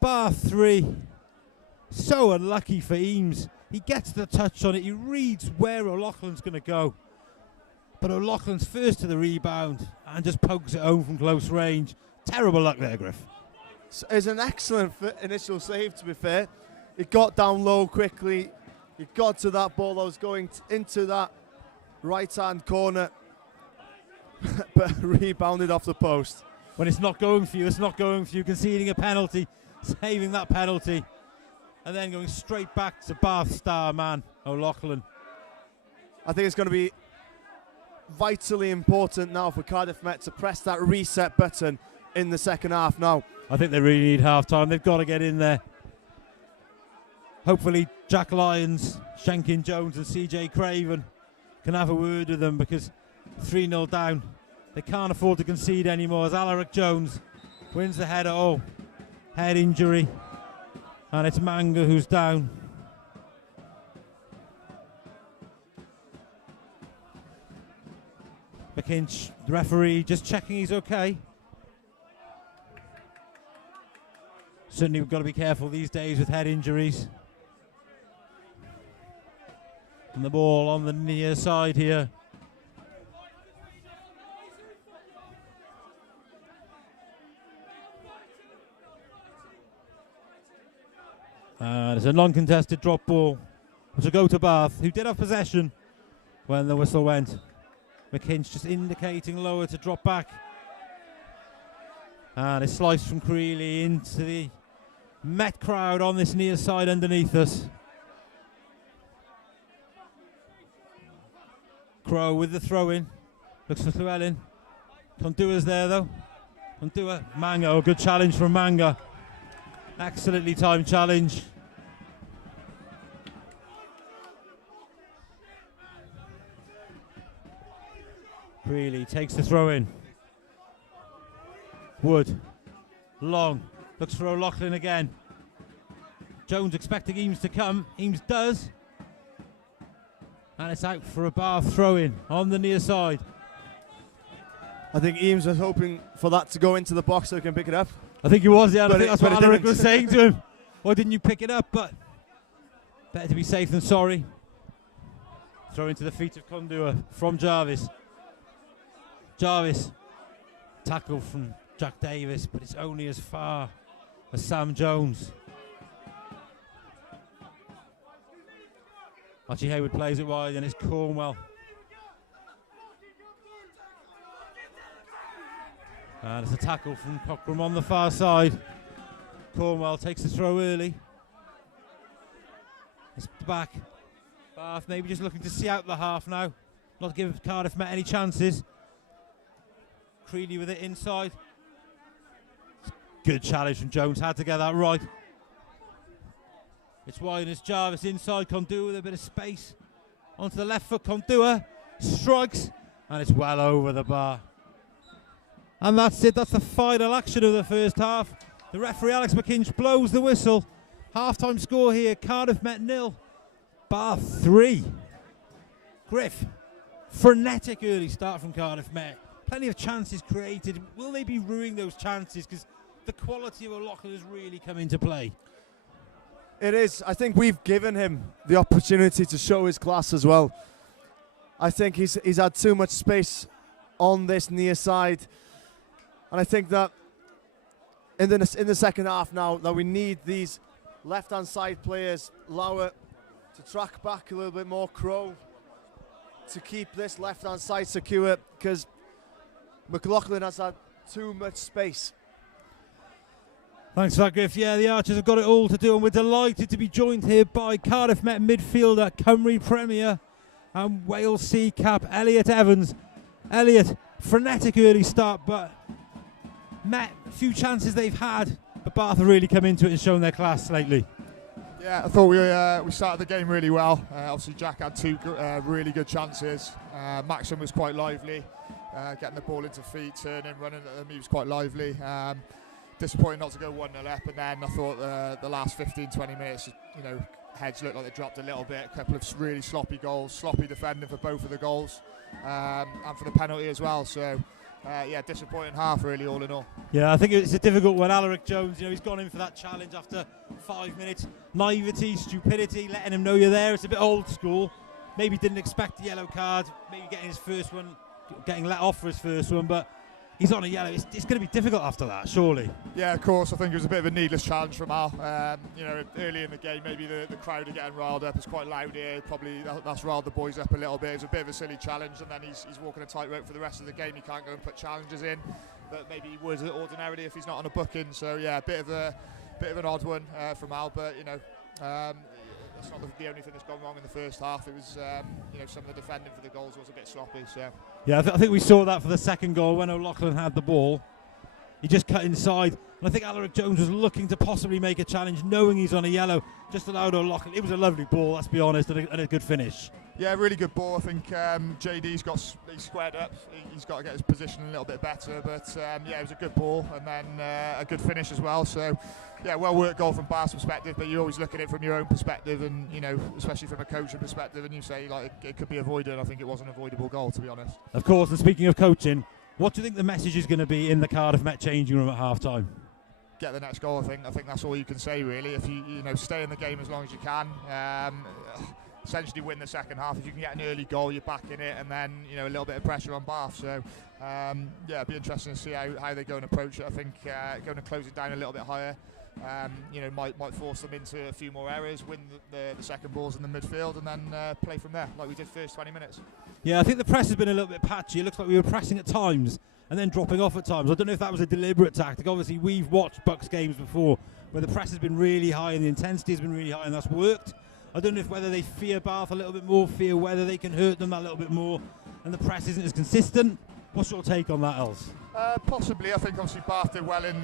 Bath 3. So unlucky for Eames. He gets the touch on it. He reads where O'Loughlin's going to go. But O'Loughlin's first to the rebound and just pokes it home from close range. Terrible luck there, Griff. It's an excellent initial save, to be fair. He got down low quickly. He got to that ball that was going into that right-hand corner, but rebounded off the post. When it's not going for you, it's not going for you. Conceding a penalty, saving that penalty, and then going straight back to Bath star man O'Loughlin. I think it's going to be vitally important now for Cardiff Met to press that reset button in the second half now. I think they really need half-time. They've got to get in there. Hopefully Jack Lyons, Shenkin Jones and CJ Craven can have a word with them, because 3-0 down. They can't afford to concede anymore, as Alaric Jones wins the header. Oh, head injury. And it's Manga who's down. McKinch, the referee, just checking he's okay. Certainly we've got to be careful these days with head injuries. And the ball on the near side here. There's a non-contested drop ball, which will go to Bath, who did have possession when the whistle went. McKinch just indicating lower to drop back. And it's sliced from Creeley into the Met crowd on this near side underneath us. Crow with the throw in. Looks for Llewellyn. Condua's there though. Condua. Manga. Oh, good challenge from Manga. Excellently timed challenge. Really takes the throw in. Wood. Long. Looks for O'Loughlin again. Jones expecting Eames to come. Eames does. And it's out for a Bath throw in on the near side. I think Eames was hoping for that to go into the box so he can pick it up. I think he was, yeah. I But think that's but what it Alaric didn't. was saying to him. Why didn't you pick it up? But better to be safe than sorry. Throw into the feet of Condua from Jarvis. Jarvis. Tackle from Jack Davis, but it's only as far as Sam Jones. Archie Hayward plays it wide and it's Cornwell. And it's a tackle from Cockram on the far side. Cornwell takes the throw early. It's back. Bath maybe just looking to see out the half now. Not to give Cardiff Met any chances. Creedy with it inside. Good challenge from Jones. Had to get that right. It's wide and it's Jarvis inside. Condua with a bit of space. Onto the left foot. Condua strikes. And it's well over the bar. And that's it. That's the final action of the first half. The referee Alex McKinch blows the whistle. Half-time score here. Cardiff Met 0. Bath 3. Griff. Frenetic early start from Cardiff Met. Plenty of chances created. Will they be ruining those chances? Because the quality of O'Loughlin has really come into play. It is. I think we've given him the opportunity to show his class as well. I think he's had too much space on this near side. And I think that in the second half now that we need these left-hand side players, Lauer to track back a little bit more, Crow to keep this left-hand side secure, because McLaughlin has had too much space. Thanks for that, Griff. Yeah, the Archers have got it all to do, and we're delighted to be joined here by Cardiff Met midfielder, Cymru Premier and Wales Sea cap Elliot Evans. Elliot, frenetic early start, but Met, a few chances they've had, but Bath have really come into it and shown their class lately. Yeah, I thought we started the game really well. Obviously, Jack had two really good chances. Maxim was quite lively, getting the ball into feet, turning, running at them. He was quite lively. Disappointing not to go 1-0 up, and then I thought the last 15-20 minutes, heads looked like they dropped a little bit. A couple of really sloppy goals, sloppy defending for both of the goals, and for the penalty as well. So. Disappointing half really, all in all. Yeah, I think it's a difficult one. Alaric Jones, he's gone in for that challenge after 5 minutes. Naivety, stupidity, letting him know you're there. It's a bit old school. Maybe didn't expect the yellow card. Maybe getting his first one, getting let off for his first one, but he's on a yellow. It's going to be difficult after that, surely. Yeah, of course. I think it was a bit of a needless challenge from Al. Early in the game, maybe the crowd are getting riled up. It's quite loud here. Probably that's riled the boys up a little bit. It was a bit of a silly challenge, and then he's walking a tightrope for the rest of the game. He can't go and put challenges in that maybe he would ordinarily if he's not on a booking. So yeah, a bit of an odd one from Al, but that's not the only thing that's gone wrong in the first half. It was some of the defending for the goals was a bit sloppy. So yeah, I think we saw that for the second goal when O'Loughlin had the ball. He just cut inside, and I think Alaric Jones was looking to possibly make a challenge, knowing he's on a yellow, just allowed O'Loughlin. It was a lovely ball, let's be honest, and a good finish. Yeah, really good ball. I think JD's he's squared up. He's got to get his position a little bit better, but it was a good ball, and then a good finish as well. So yeah, well worked goal from Bath's perspective, but you always look at it from your own perspective, and especially from a coaching perspective, and you say it could be avoided. I think it was an avoidable goal, to be honest. Of course, and speaking of coaching, what do you think the message is going to be in the Cardiff Met changing room at half-time? Get the next goal, I think that's all you can say, really. If you stay in the game as long as you can, essentially win the second half. If you can get an early goal, you're back in it, and then a little bit of pressure on Bath. So it'd be interesting to see how they go and approach it. I think going to close it down a little bit higher, might force them into a few more errors, win the second balls in the midfield, and then play from there like we did first 20 minutes. Yeah, I think the press has been a little bit patchy. It looks like we were pressing at times and then dropping off at times. I don't know if that was a deliberate tactic. Obviously, we've watched Bucks games before where the press has been really high and the intensity has been really high, and that's worked. I don't know whether they fear Bath a little bit more, fear whether they can hurt them that little bit more, and the press isn't as consistent. What's your take on that, Els? Possibly. I think obviously Bath did well in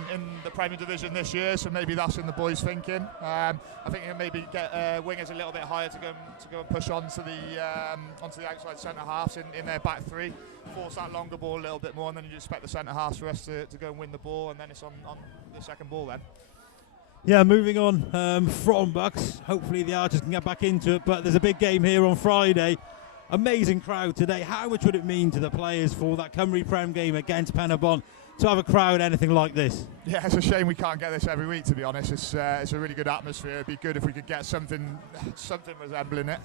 the Premier Division this year, so maybe that's in the boys' thinking. I think you maybe get wingers a little bit higher to go and push onto the outside centre halves in their back three, force that longer ball a little bit more, and then you expect the centre halves for us to go and win the ball, and then it's on the second ball then. Yeah, moving on from Bucks. Hopefully the Archers can get back into it, but there's a big game here on Friday. Amazing crowd today. How much would it mean to the players for that Cymru Prem game against Penabon? to have a crowd anything like this? Yeah, it's a shame we can't get this every week, to be honest. It's a really good atmosphere. It'd be good if we could get something resembling it.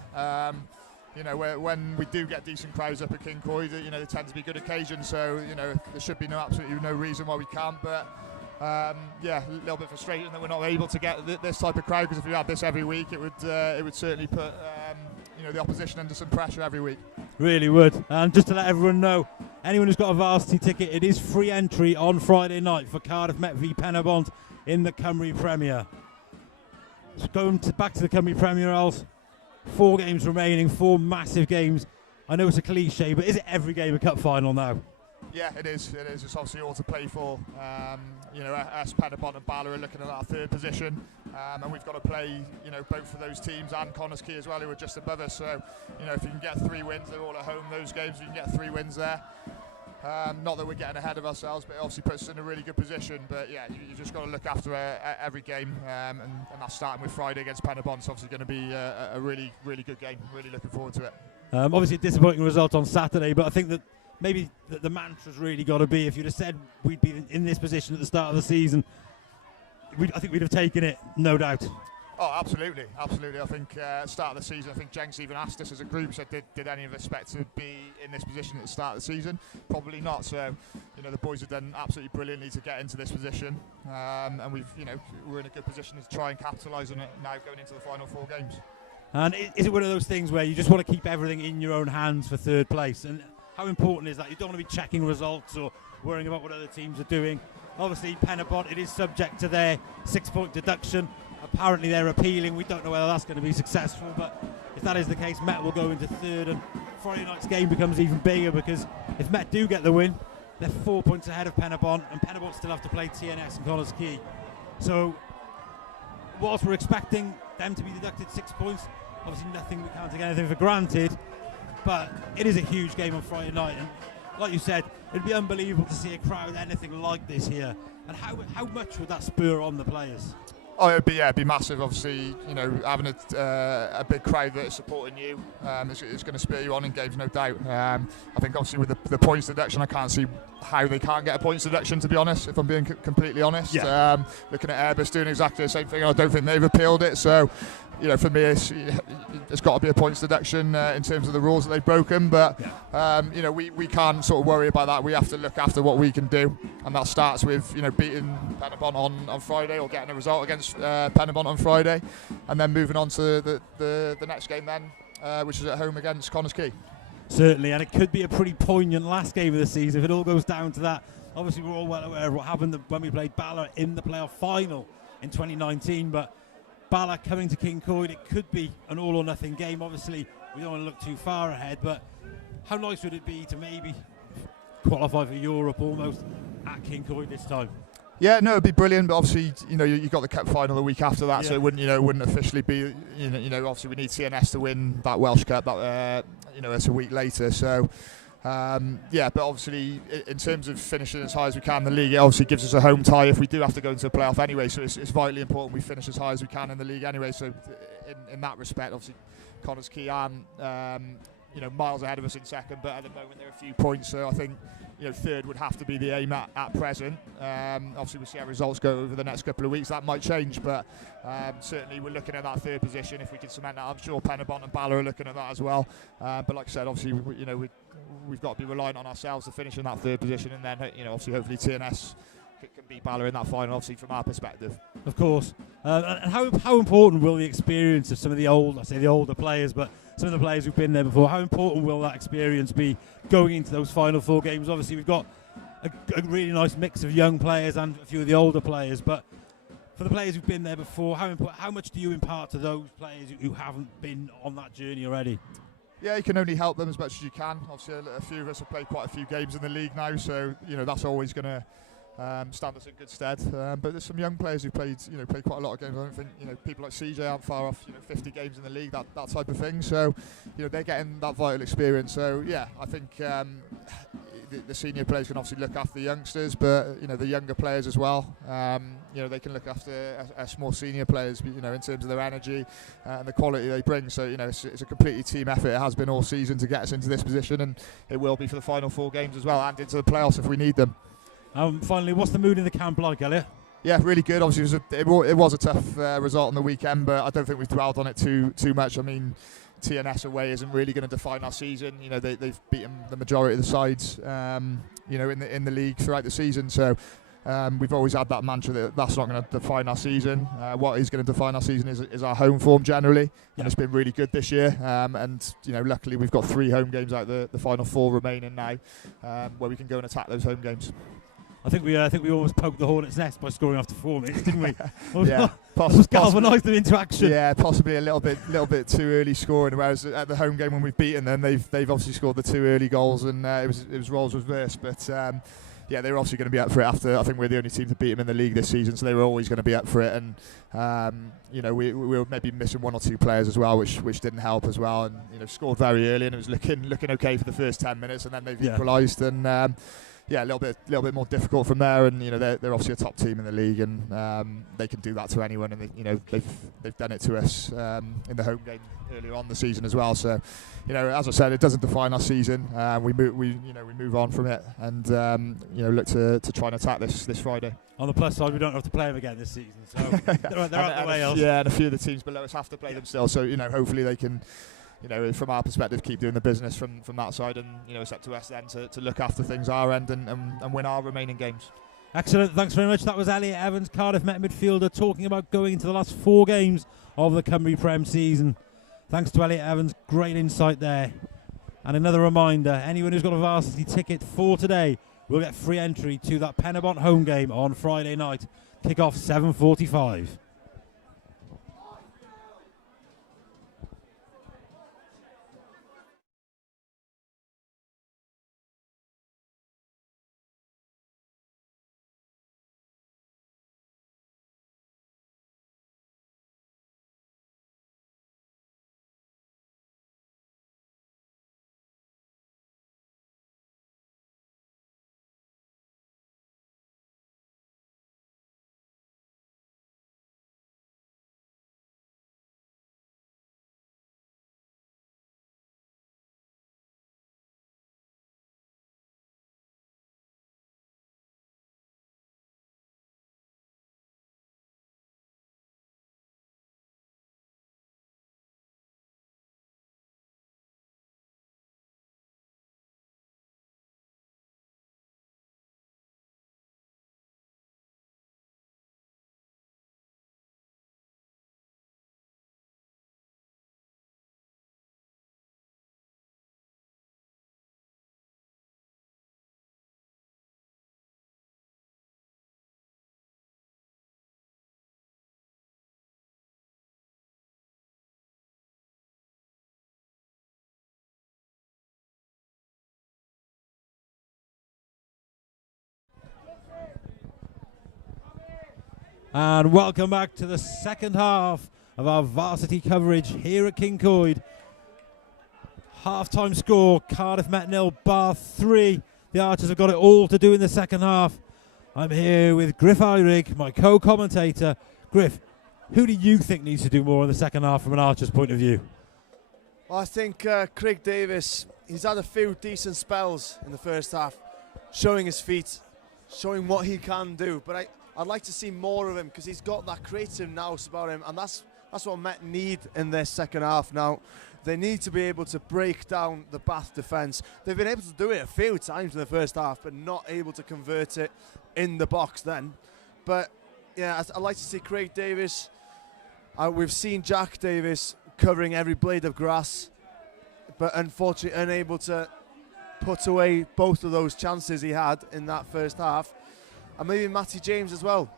You know, when we do get decent crowds up at King Coyd, you know, they tend to be good occasions, so, you know, there should be absolutely no reason why we can't, but yeah, a little bit frustrating that we're not able to get this type of crowd, because if we had this every week, it would certainly put you know, the opposition under some pressure every week. Really would. And just to let everyone know, anyone who's got a Varsity ticket, it is free entry on Friday night for Cardiff Met v Penabont in the Cymru Premier. So going back to the Cymru Premier, Els, 4 games remaining, 4 massive games. I know it's a cliche, but is it every game a cup final now? Yeah, it is. It is. It's obviously all to play for. You know, us, Penabont and Bala are looking at our 3rd position, and we've got to play, you know, both of those teams and Connah's Quay as well, who are just above us. So, you know, if you can get 3 wins, they're all at home. Those games, you can get 3 wins there. Not that we're getting ahead of ourselves, but it obviously puts us in a really good position. But yeah, you just got to look after every game, and that's starting with Friday against Penabont. It's obviously going to be a really, really good game. Really looking forward to it. Obviously, a disappointing result on Saturday, but I think that maybe the mantra's really got to be, if you'd have said we'd be in this position at the start of the season, I think we'd have taken it, no doubt. Oh, absolutely, absolutely. I think start of the season, I think Jenks even asked us as a group, said, did any of us expect to be in this position at the start of the season? Probably not. So, you know, the boys have done absolutely brilliantly to get into this position, and we're in a good position to try and capitalise on it now going into the final 4 games. And is it one of those things where you just want to keep everything in your own hands for 3rd place? And how important is that? You don't want to be checking results or worrying about what other teams are doing. Obviously, Penabont, it is subject to their 6-point deduction. Apparently they're appealing. We don't know whether that's going to be successful, but if that is the case, Met will go into 3rd, and Friday night's game becomes even bigger, because if Met do get the win, they're 4 points ahead of Penabont, and Penabont still have to play TNS and Connah's Quay. So whilst we're expecting them to be deducted 6 points, obviously we can't take anything for granted, but it is a huge game on Friday night, and like you said, it'd be unbelievable to see a crowd anything like this here. And how much would that spur on the players? Oh, it'd be massive. Obviously, you know, having a big crowd that is supporting you, it's going to spur you on in games, no doubt. I think obviously with the points deduction, I can't see how they can't get a points deduction, to be honest, if I'm being completely honest. Yeah. Looking at Airbus doing exactly the same thing, I don't think they've appealed it. So, you know, for me, there's got to be a points deduction in terms of the rules that they've broken. But, you know, we can't sort of worry about that. We have to look after what we can do. And that starts with, you know, beating Penabont on Friday, or getting a result against Penabont on Friday. And then moving on to the next game then, which is at home against Connah's Quay. Certainly, and it could be a pretty poignant last game of the season if it all goes down to that. Obviously, we're all well aware of what happened when we played Bala in the playoff final in 2019, but Bala coming to King Coyd, it could be an all-or-nothing game. Obviously, we don't want to look too far ahead, but how nice would it be to maybe qualify for Europe almost at King Coyd this time? Yeah, no, it'd be brilliant. But obviously, you know, you got the cup final the week after that, so it wouldn't officially be. You know, obviously we need TNS to win that Welsh Cup. That you know, it's a week later. So but obviously in terms of finishing as high as we can in the league, it obviously gives us a home tie if we do have to go into a playoff anyway. So it's vitally important we finish as high as we can in the league anyway. So in that respect, obviously Connah's Quay aren't you know, miles ahead of us in 2nd, but at the moment they're a few points. So I think, you know, 3rd would have to be the aim at present. Obviously we'll see how results go over the next couple of weeks. That might change, but certainly we're looking at that 3rd position. If we can cement that, I'm sure Penabont and Bala are looking at that as well. But like I said, obviously we've got to be reliant on ourselves to finish in that 3rd position, and then, you know, obviously hopefully TNS can beat Bala in that final, obviously from our perspective. Of course. And how important will the experience of some of the older players, but some of the players who've been there before, how important will that experience be going into those final 4 games? Obviously we've got a really nice mix of young players and a few of the older players, but for the players who've been there before, how much do you impart to those players who haven't been on that journey already? Yeah, you can only help them as much as you can. Obviously a few of us have played quite a few games in the league now, so, you know, that's always going to stand us in good stead. But there's some young players who played quite a lot of games. I don't think, you know, people like CJ aren't far off, you know, 50 games in the league, that type of thing. So, you know, they're getting that vital experience. So yeah, I think the senior players can obviously look after the youngsters, but, you know, the younger players as well, you know, they can look after us more senior players, you know, in terms of their energy and the quality they bring. So, you know, it's a completely team effort. It has been all season to get us into this position, and it will be for the final 4 games as well, and into the playoffs if we need them. Finally, what's the mood in the camp like, Elliot? Yeah, really good. Obviously, it was a tough result on the weekend, but I don't think we've dwelled on it too much. I mean, TNS away isn't really going to define our season. You know, they've beaten the majority of the sides, you know, in the league throughout the season. So we've always had that mantra that that's not going to define our season. What is going to define our season is our home form generally, and it's been really good this year. And you know, luckily we've got 3 home games out of the final 4 remaining now, where we can go and attack those home games. I think we almost poked the hornet's nest by scoring after 4 minutes, didn't we? Yeah, galvanised them into action. Yeah, possibly a little bit too early scoring. Whereas at the home game when we've beaten them, they've obviously scored the 2 early goals, and it was roles reversed. But yeah, they were obviously going to be up for it. After I think we're the only team to beat them in the league this season, so they were always going to be up for it. And you know, we were maybe missing 1 or 2 players as well, which didn't help as well. And you know, scored very early, and it was looking okay for the first 10 minutes, and then they've equalised. And yeah, a little bit more difficult from there, and you know they're obviously a top team in the league, and they can do that to anyone, and they've done it to us in the home game earlier on the season as well. So, you know, as I said, it doesn't define our season. We move on from it, and you know, look to try and attack this Friday. On the plus side, we don't have to play them again this season, so they're out the way else. Yeah, and a few of the teams below us have to play them still. So you know, hopefully they can, you know, from our perspective, keep doing the business from that side, and you know, it's up to us then to look after things our end and win our remaining games. Excellent, thanks very much. That was Elliot Evans, Cardiff Met midfielder, talking about going into the last 4 games of the Cymru Prem season. Thanks to Elliot Evans, great insight there. And another reminder, anyone who's got a Varsity ticket for today will get free entry to that Penabont home game on Friday night. Kickoff 7:45. And welcome back to the second half of our Varsity coverage here at King Coyd. Half-time score, Cardiff Met 0, Bath 3. The Archers have got it all to do in the second half. I'm here with Griff Eyrig, my co-commentator. Griff, who do you think needs to do more in the second half from an Archer's point of view? Well, I think Craig Davis, he's had a few decent spells in the first half, showing his feet, showing what he can do. But I'd like to see more of him, because he's got that creative nous about him, and that's what Met need in their second half now. They need to be able to break down the Bath defence. They've been able to do it a few times in the first half, but not able to convert it in the box then. But yeah, I'd like to see Craig Davis. We've seen Jack Davis covering every blade of grass, but unfortunately unable to put away both of those chances he had in that first half. And maybe Matty James as well.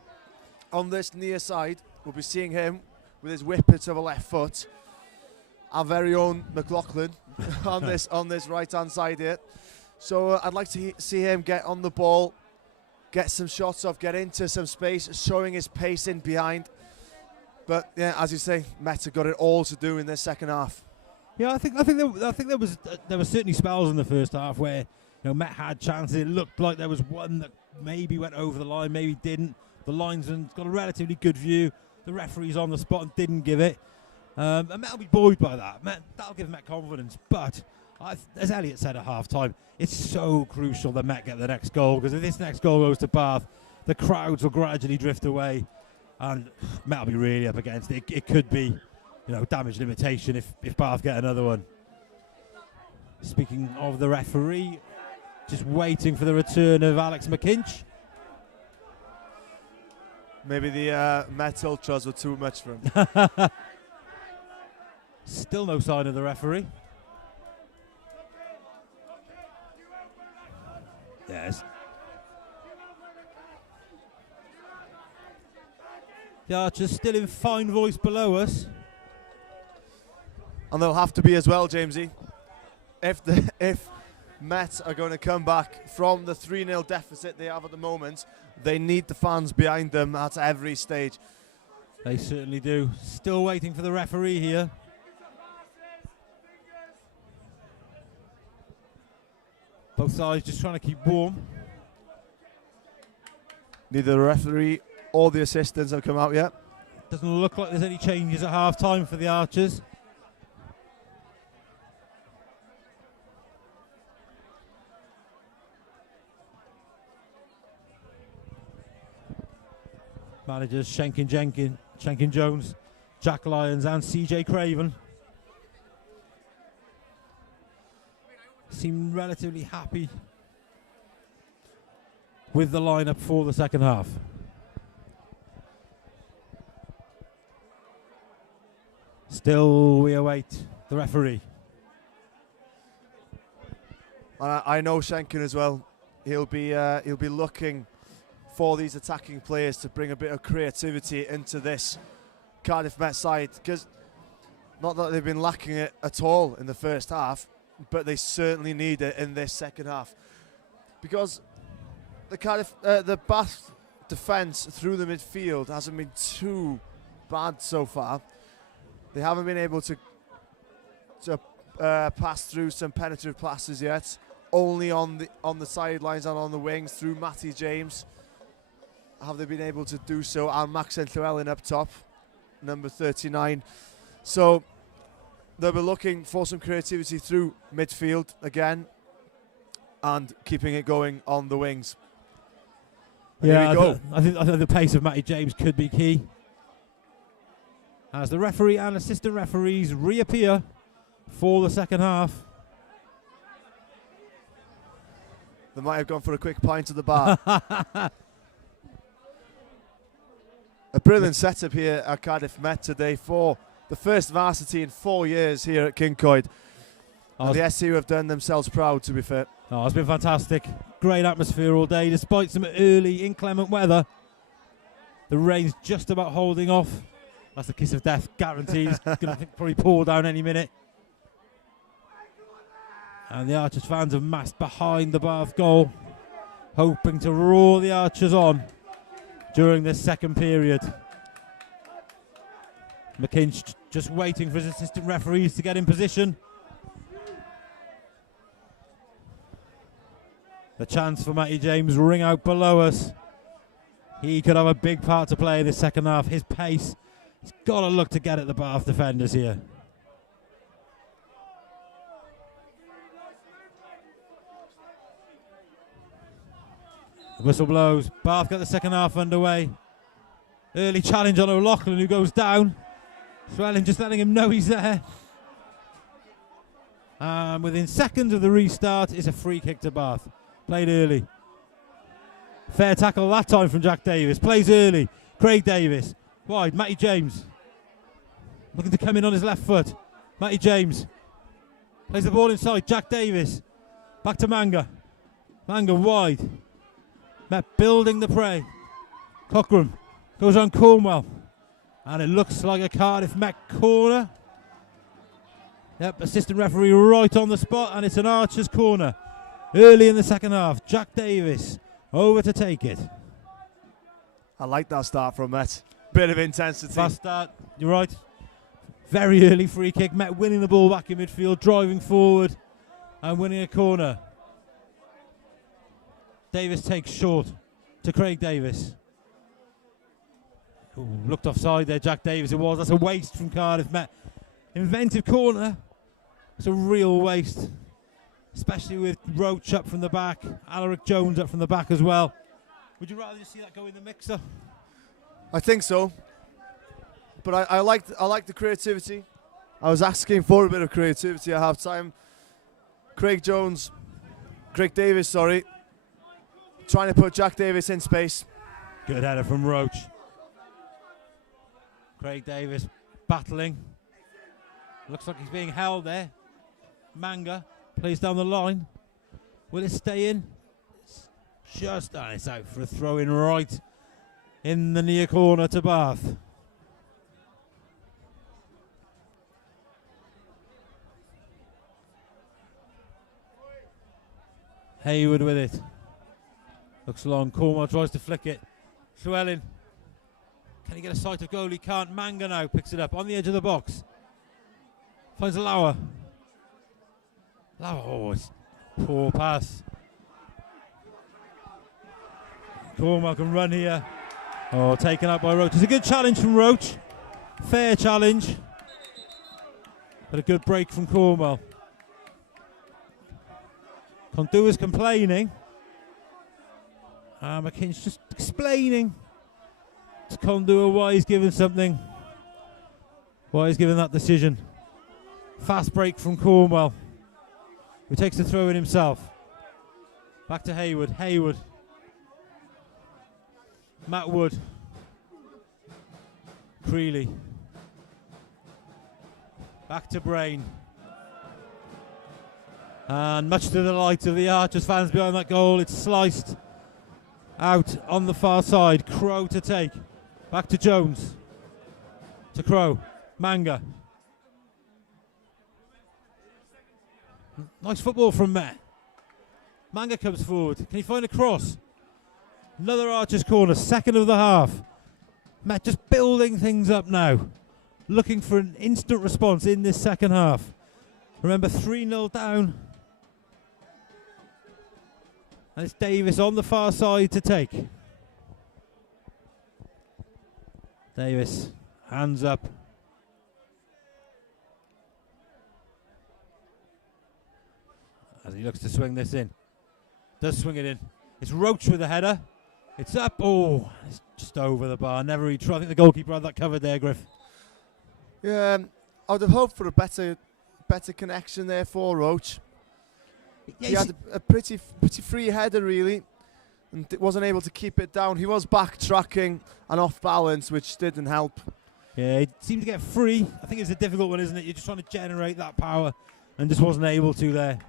On this near side, we'll be seeing him with his whipper to the left foot. Our very own McLaughlin on this right-hand side here. So I'd like to see him get on the ball, get some shots off, get into some space, showing his pace in behind. But yeah, as you say, Met have got it all to do in their second half. Yeah, I think there was certainly spells in the first half where, you know, Met had chances. It looked like there was one that maybe went over the line, maybe didn't. The linesman's got a relatively good view. The referee's on the spot and didn't give it. And Met will be buoyed by that. That'll give Met confidence. But As Elliot said at half-time, it's so crucial that Met get the next goal, because if this next goal goes to Bath, the crowds will gradually drift away, and Met will be really up against it. It could be, damage limitation if Bath get another one. Speaking of the referee, just waiting for the return of Alex McInch. Maybe the Met Ultras were too much for him. Still no sign of the referee. Yes. The Archers still in fine voice below us. And they'll have to be as well, Jamesy. If Met are going to come back from the 3-0 deficit they have at the moment, they need the fans behind them at every stage. They certainly do. Still waiting for the referee here. Both sides just trying to keep warm. Neither the referee or the assistants have come out yet. Doesn't look like there's any changes at half-time for the Archers. Managers Shankin Jones, Jack Lyons and CJ Craven seem relatively happy with the lineup for the second half. Still we await the referee. I know Shankin as well. He'll be looking for these attacking players to bring a bit of creativity into this Cardiff Met side, because not that they've been lacking it at all in the first half, but they certainly need it in this second half, because the Bath defence through the midfield hasn't been too bad so far. They haven't been able to pass through some penetrative passes yet, only on the sidelines and on the wings through Matty James have they been able to do so, and Max Llewellyn up top, number 39. So they'll be looking for some creativity through midfield again and keeping it going on the wings. And yeah, here we go. I think the pace of Matty James could be key, as the referee and assistant referees reappear for the second half. They might have gone for a quick pint at the bar. A brilliant setup here at Cardiff Met today for the first varsity in 4 years here at Kincoid. And the SCU have done themselves proud, to be fair. Oh, it's been fantastic. Great atmosphere all day, despite some early inclement weather. The rain's just about holding off. That's the kiss of death, guaranteed. It's going to probably pour down any minute. And the Archers fans have massed behind the Bath goal, hoping to roar the Archers on during this second period. McInch just waiting for his assistant referees to get in position. The chance for Matty James ring out below us. He could have a big part to play in the second half. His pace, he's got to look to get at the Bath defenders here. The whistle blows. Bath got the second half underway. Early challenge on O'Loughlin, who goes down. Llewellyn just letting him know he's there. And within seconds of the restart is a free kick to Bath. Played early. Fair tackle that time from Jack Davis. Plays early. Craig Davis. Wide. Matty James. Looking to come in on his left foot. Matty James. Plays the ball inside. Jack Davis. Back to Manga. Manga wide. Met building the prey. Cockram goes on Cornwell. And it looks like a Cardiff Met corner. Yep, assistant referee right on the spot, and it's an Archers corner. Early in the second half, Jack Davis over to take it. I like that start from Met. Bit of intensity. Fast start, you're right. Very early free kick. Met winning the ball back in midfield, driving forward and winning a corner. Davis takes short to Craig Davis. Ooh, looked offside there, Jack Davis it was. That's a waste from Cardiff Met. Inventive corner. It's a real waste. especially with Roach up from the back, Alaric Jones up from the back as well. Would you rather just see that go in the mixer? I think so. But I like the creativity. I was asking for a bit of creativity at half time. Craig Davis, trying to put Jack Davis in space. Good header from Roach. Craig Davis battling. Looks like he's being held there. Manga plays down the line. Will it stay in? It's just it's out for a throw in right in the near corner to Bath. Hayward with it. Looks long. Cornwell tries to flick it. Llewellyn. Can he get a sight of goal? He can't. Manga now picks it up on the edge of the box. Finds Lauer. It's poor pass. Cornwell can run here. Taken out by Roach. It's a good challenge from Roach. Fair challenge. But a good break from Cornwell. Kondua's complaining. McKinn's just explaining to Kondua why he's given something. Why he's given that decision. Fast break from Cornwell, who takes the throw in himself. Back to Hayward. Matt Wood. Creeley. Back to Brain. And much to the delight of the Archers fans behind that goal, it's sliced out on the far side. Crow to take. Back to Jones. To Crow. Manga. Nice football from Met. Manga comes forward. Can he find a cross? Another Archers corner. Second of the half. Met just building things up now. Looking for an instant response in this second half. Remember, 3-0 down. And it's Davis on the far side to take. Davis, hands up. As he looks to swing this in. Does swing it in. It's Roach with a header. It's up. It's just over the bar. Never really tried. I think the goalkeeper had that covered there, Griff. Yeah, I would have hoped for a better connection there for Roach. Yeah, he had a pretty free header, really, and wasn't able to keep it down. He was backtracking and off balance, which didn't help. Yeah, he seemed to get free. I think it's a difficult one, isn't it? You're just trying to generate that power and just wasn't able to there.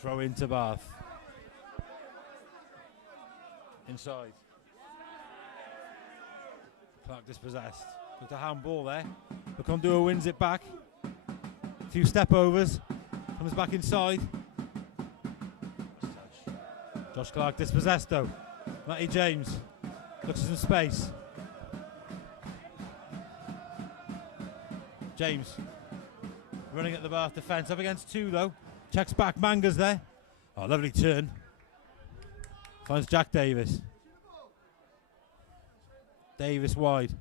Throw into Bath. Inside. Clark dispossessed. Looked a handball there. But Kondua wins it back. A few step overs. Comes back inside. Josh Clark dispossessed though. Matty James looks for some space. James running at the Bath defence. Up against two though. Checks back, Manga's there. Lovely turn. Finds Jack Davis. Davis wide.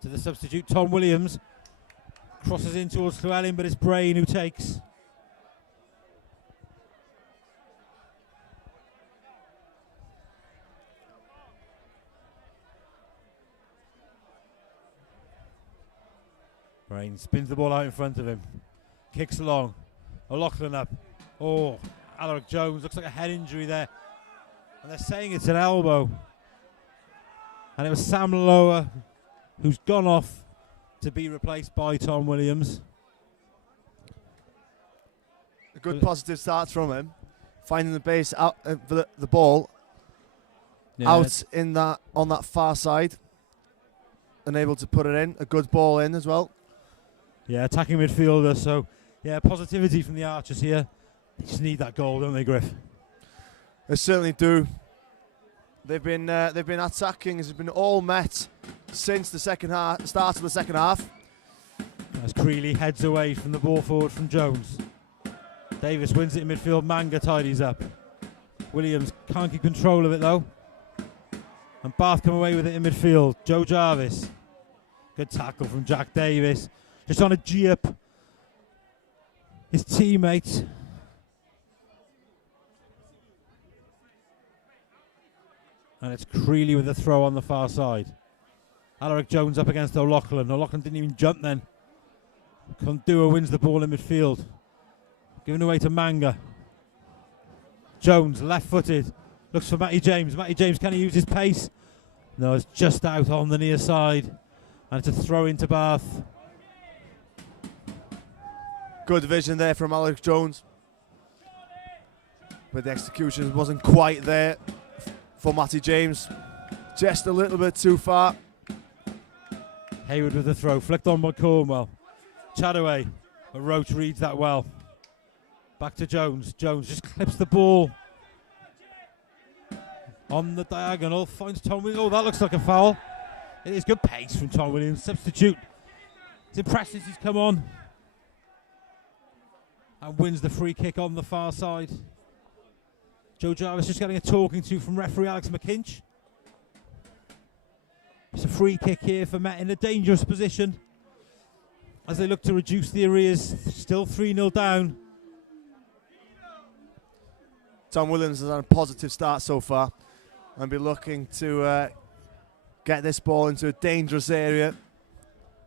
To the substitute, Tom Williams. Crosses in towards Llewellyn, but it's Brain who takes. Brain spins the ball out in front of him. Kicks along. O'Loughlin up. Alaric Jones. Looks like a head injury there. And they're saying it's an elbow. And it was Sam Lower who's gone off to be replaced by Tom Williams. A good positive start from him. Finding the base out the ball out in that on that far side. And able to put it in. A good ball in as well. Yeah, attacking midfielder. So, yeah, positivity from the Archers here. They just need that goal, don't they, Griff? They certainly do. They've been attacking. It's been all Met since the second half, start of the second half. As Creeley heads away from the ball forward from Jones. Davis wins it in midfield. Manga tidies up. Williams can't keep control of it though. And Bath come away with it in midfield. Joe Jarvis. Good tackle from Jack Davis. Just on a G up his teammate. And it's Creeley with the throw on the far side. Alaric Jones up against O'Loughlin. O'Loughlin didn't even jump then. Kondua wins the ball in midfield. Giving away to Manga. Jones, left-footed. Looks for Matty James. Matty James, can he use his pace? No, it's just out on the near side. And it's a throw into Bath. Good vision there from Alex Jones. But the execution wasn't quite there for Matty James. Just a little bit too far. Hayward with the throw. Flicked on by Cornwell. Chadaway. But Roach reads that well. Back to Jones. Jones just clips the ball. On the diagonal. Finds Tom Williams. Oh, that looks like a foul. It is good pace from Tom Williams. Substitute. It's impressed since he's come on. And wins the free kick on the far side. Joe Jarvis just getting a talking to from referee Alex McKinch. It's a free kick here for Met in a dangerous position as they look to reduce the arrears. Still 3-0 down. Tom Williams has had a positive start so far and be looking to get this ball into a dangerous area.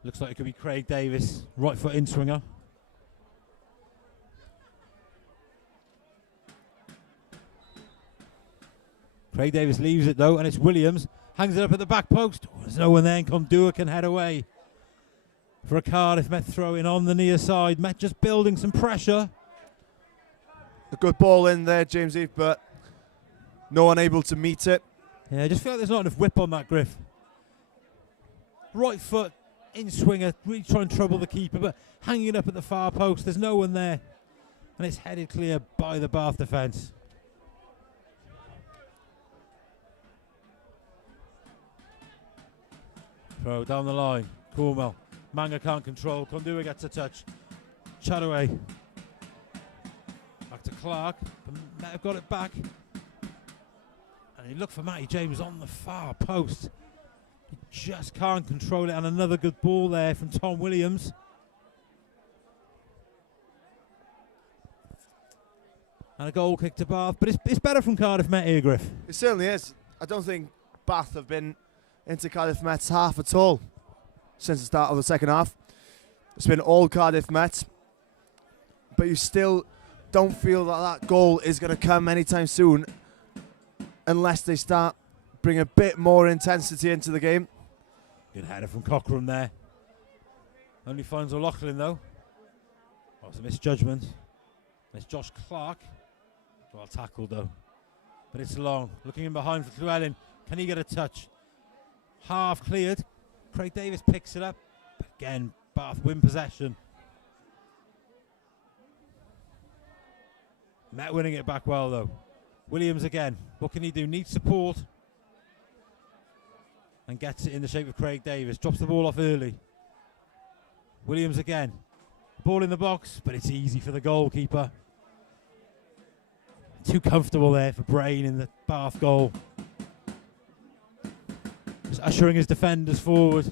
Looks like it could be Craig Davis, right foot in swinger. Craig Davis leaves it though, and it's Williams. Hangs it up at the back post. Oh, there's no one there, and Kondua can head away. For a Cardiff Met throw in on the near side. Met just building some pressure. A good ball in there, James Eve, but no one able to meet it. Yeah, I just feel like there's not enough whip on that, Griff. Right foot in swinger, really trying to trouble the keeper, but hanging it up at the far post. There's no one there. And it's headed clear by the Bath defence. Throw down the line. Cornwell. Manga can't control. Kondua gets a touch. Chadaway. Back to Clark. Met have got it back. And he looked for Matty James on the far post. He just can't control it. And another good ball there from Tom Williams. And a goal kick to Bath. But it's better from Cardiff Met here, Griff. It certainly is. I don't think Bath have been into Cardiff Met's half at all since the start of the second half. It's been all Cardiff Met, but you still don't feel that goal is going to come anytime soon unless they start bringing a bit more intensity into the game. Good header from Cockram there. Only finds O'Loughlin though. Oh, it's a misjudgment. It's Josh Clark. Well tackled though. But it's long. Looking in behind for Llewellyn. Can he get a touch? Half cleared. Craig Davis picks it up. But again, Bath win possession. Met winning it back well though. Williams again. What can he do? Needs support. And gets it in the shape of Craig Davis. Drops the ball off early. Williams again. Ball in the box, but it's easy for the goalkeeper. Too comfortable there for Brain in the Bath goal. Just ushering his defenders forward.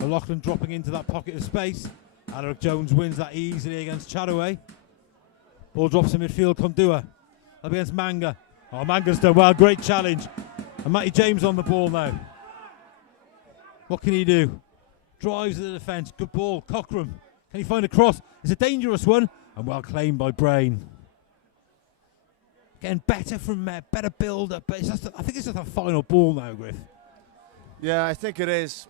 O'Loughlin dropping into that pocket of space. Alaric Jones wins that easily against Chadaway. Ball drops in midfield. Kondua up against Manga. Oh, Manga's done well. Great challenge. And Matty James on the ball now. What can he do? Drives to the defence. Good ball. Cockram. Can he find a cross? It's a dangerous one. And well claimed by Brain. Getting better from Met. Better build-up. But I think it's just a final ball now, Griff. Yeah, I think it is.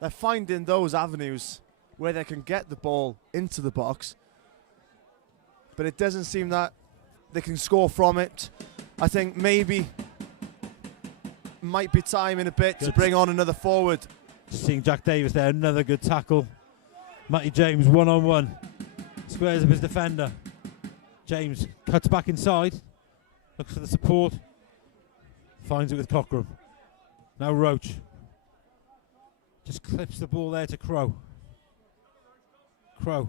They're finding those avenues where they can get the ball into the box. But it doesn't seem that they can score from it. I think maybe might be time in a bit to bring on another forward. Seeing Jack Davis there, another good tackle. Matty James one-on-one. Squares up his defender. James cuts back inside. Looks for the support. Finds it with Cockram. Now Roach. Just clips the ball there to Crow. Crow.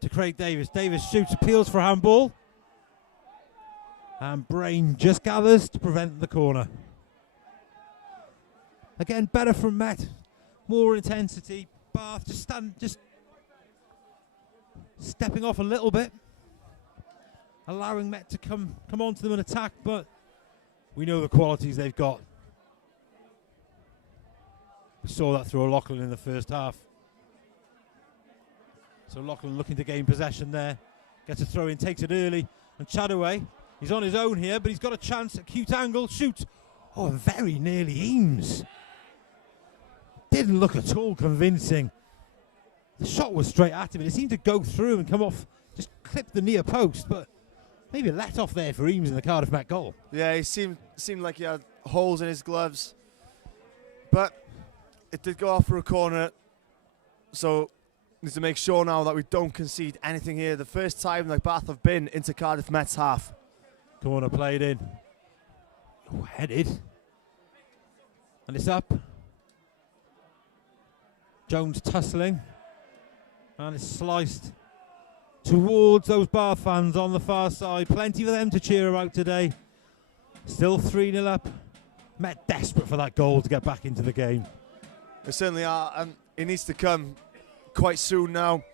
To Craig Davis. Davis shoots, appeals for a handball. And Brain just gathers to prevent the corner. Again, better from Met. More intensity. Bath just stepping off a little bit. Allowing Met to come onto them and attack, but we know the qualities they've got. We saw that through O'Loughlin in the first half. So O'Loughlin looking to gain possession there. Gets a throw in, takes it early. And Chadaway, he's on his own here, but he's got a chance. Acute angle, shoots. Oh, and very nearly Eames. Didn't look at all convincing. The shot was straight at him, and it seemed to go through and come off, just clip the near post, but maybe a let off there for Eames in the Cardiff Met goal. Yeah, he seemed like he had holes in his gloves, but it did go off for a corner, so need to make sure now that we don't concede anything here. The first time that Bath have been into Cardiff Met's half. Corner played in. Oh, headed. And it's up. Jones tussling. And it's sliced towards those Bath fans on the far side. Plenty for them to cheer about today. Still 3-0 up. Met desperate for that goal to get back into the game. They certainly are, and it needs to come quite soon now.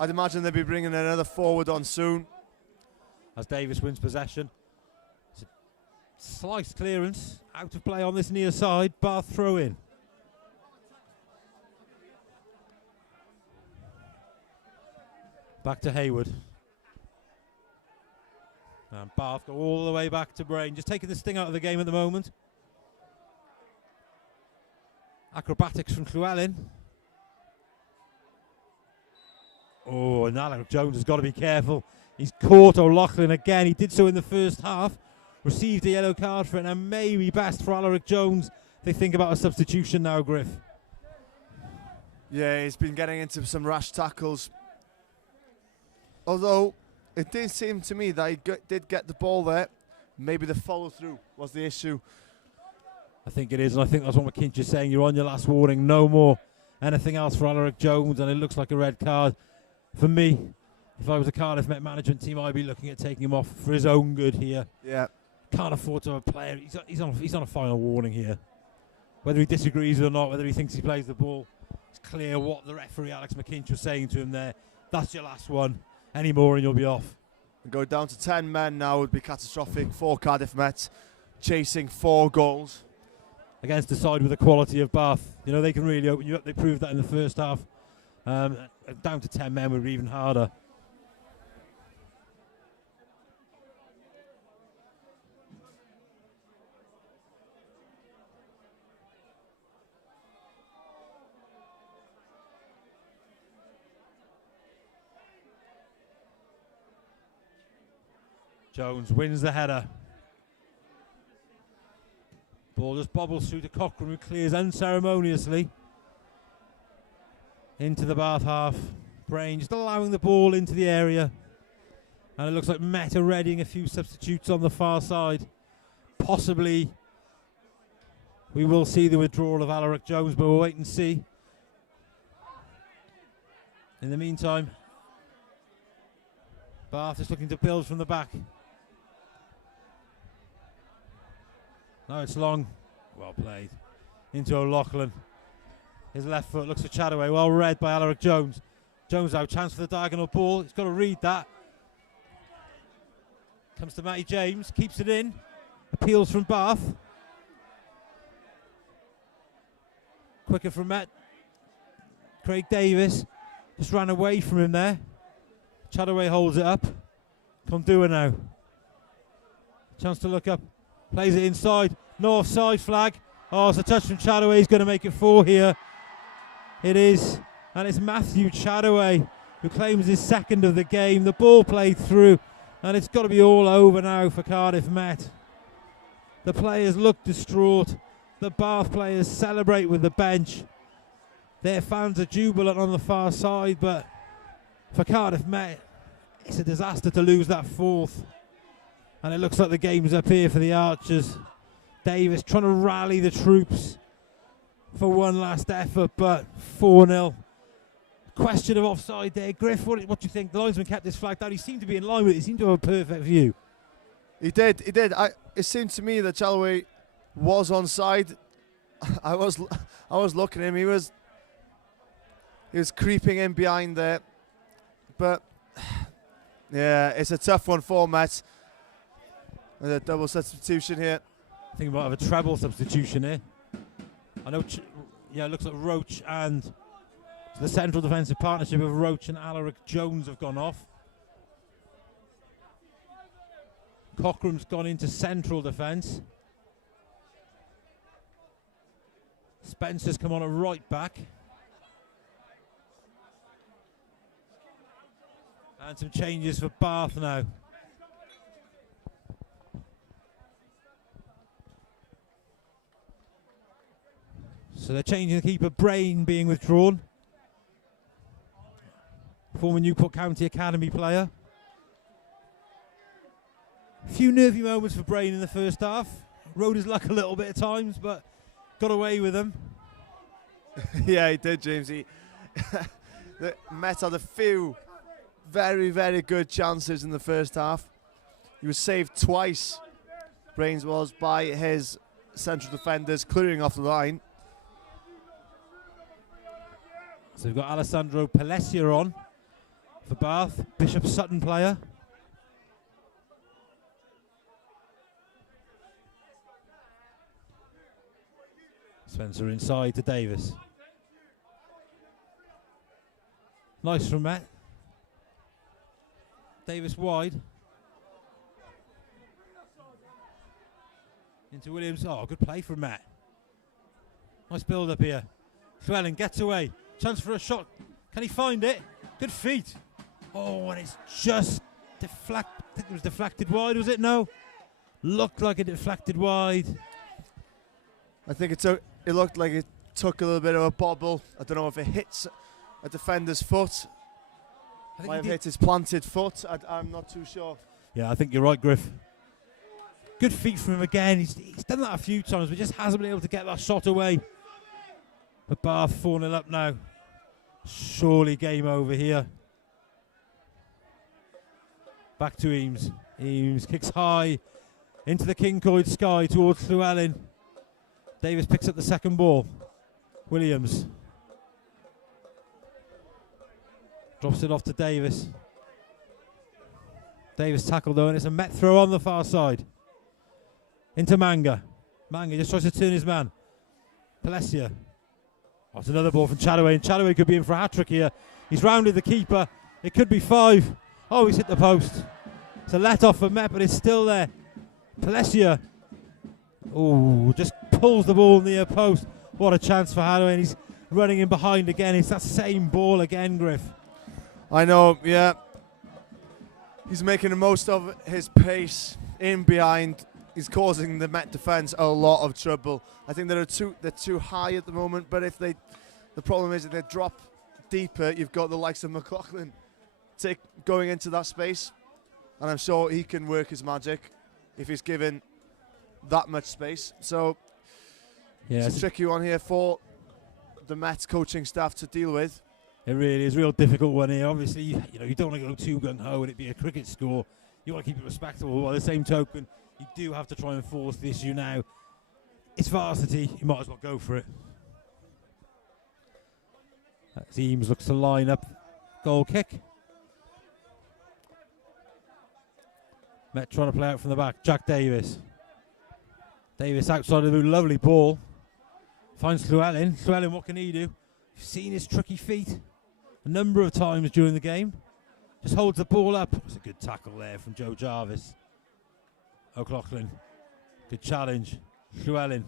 I'd imagine they'll be bringing another forward on soon. As Davis wins possession. It's a sliced clearance. Out of play on this near side. Bath throw in. Back to Hayward. And Bath go all the way back to Brain. Just taking the sting out of the game at the moment. Acrobatics from Llewellyn. Oh, and Alec Jones has got to be careful. He's caught O'Loughlin again. He did so in the first half. Received a yellow card for it, and maybe best for Alaric Jones. They think about a substitution now, Griff. Yeah, he's been getting into some rash tackles. Although, it did seem to me that he did get the ball there. Maybe the follow-through was the issue. I think it is, and I think that's what McKinch is saying. You're on your last warning. No more anything else for Alaric Jones, and it looks like a red card. For me, if I was a Cardiff Met management team, I'd be looking at taking him off for his own good here. Yeah. Can't afford to have a player. He's on a final warning here. Whether he disagrees or not, whether he thinks he plays the ball, it's clear what the referee, Alex McKinch, was saying to him there. That's your last one. Any more and you'll be off. Go down to 10 men now would be catastrophic for Cardiff Met, chasing 4 goals. Against the side with the quality of Bath. You know, they can really open you up. They proved that in the first half. Down to 10 men would be even harder. Jones wins the header. Ball just bobbles through to Cochrane, who clears unceremoniously into the Bath half. Brain just allowing the ball into the area. And it looks like Met are readying a few substitutes on the far side. Possibly we will see the withdrawal of Alaric Jones, but we'll wait and see. In the meantime, Bath is looking to build from the back. Now it's long. Well played. Into O'Loughlin. His left foot looks for Chadaway. Well read by Alaric Jones. Jones out. Chance for the diagonal ball. He's got to read that. Comes to Matty James. Keeps it in. Appeals from Bath. Quicker from Met. Craig Davis. Just ran away from him there. Chadaway holds it up. Condua now. Chance to look up. Plays it inside. No offside flag. Oh, it's a touch from Chadaway. He's going to make it 4 here. It is. And it's Matthew Chadaway who claims his second of the game. The ball played through. And it's got to be all over now for Cardiff Met. The players look distraught. The Bath players celebrate with the bench. Their fans are jubilant on the far side. But for Cardiff Met, it's a disaster to lose that 4th. And it looks like the game's up here for the Archers. Davis trying to rally the troops for one last effort, but 4-0. Question of offside there. Griff, what do you think? The linesman kept this flag down. He seemed to be in line with it. He seemed to have a perfect view. He did. It seemed to me that Callaway was onside. I was looking at him. He was creeping in behind there. But yeah, it's a tough one for Met. With a double substitution here. I think we might have a treble substitution here. I know, it looks like Roach and the central defensive partnership of Roach and Alaric Jones have gone off. Cochrane's gone into central defence. Spencer's come on at right back. And some changes for Bath now. So they're changing the keeper, Brain being withdrawn. Former Newport County Academy player. A few nervy moments for Brain in the first half. Rode his luck a little bit at times, but got away with them. Yeah, he did, James. The Met had a few very, very good chances in the first half. He was saved twice, Brains was, by his central defenders clearing off the line. So we've got Alessandro Palesia on for Bath, Bishop Sutton player. Spencer inside to Davis. Nice from Matt. Davis wide. Into Williams. Oh, good play from Matt. Nice build up here. Llewellyn gets away. Chance for a shot. Can he find it? Good feet. Oh, and it's just deflected. I think it was deflected wide, was it? No. Looked like it deflected wide. I think it looked like it took a little bit of a bobble. I don't know if it hits a defender's foot. Might have hit his planted foot. I'm not too sure. Yeah, I think you're right, Griff. Good feet from him again. He's done that a few times, but just hasn't been able to get that shot away. But Bath 4-0 up now. Surely game over here. Back to Eames. Eames kicks high into the Kincoid sky towards Llewellyn. Davis picks up the second ball. Williams drops it off to Davis. Davis tackled though, and it's a Met throw on the far side. Into Manga. Manga just tries to turn his man. Palesia. Oh, it's another ball from Chataway, and Chataway could be in for a hat-trick here. He's rounded the keeper. It could be 5. Oh, he's hit the post. It's a let-off for Met, but it's still there. Palesia. Oh, just pulls the ball near post. What a chance for Hadaway, and he's running in behind again. It's that same ball again, Griff. I know, yeah. He's making the most of his pace in behind. He's causing the Met defence a lot of trouble. I think they're too high at the moment, but if the problem is if they drop deeper, you've got the likes of McLaughlin going into that space, and I'm sure he can work his magic if he's given that much space. So yeah, it's a tricky one here for the Met coaching staff to deal with. It really is a real difficult one here. Obviously, you don't want to go too gung-ho and it be a cricket score. You want to keep it respectable. By the same token, you do have to try and force the issue now. It's Varsity. You might as well go for it. Eames looks to line up. Goal kick. Met trying to play out from the back. Jack Davis. Davis outside of the lovely ball. Finds Llewellyn. Llewellyn, what can he do? You've seen his tricky feet a number of times during the game. Just holds the ball up. It's a good tackle there from Joe Jarvis. O'Loughlin. Good challenge. Llewellyn.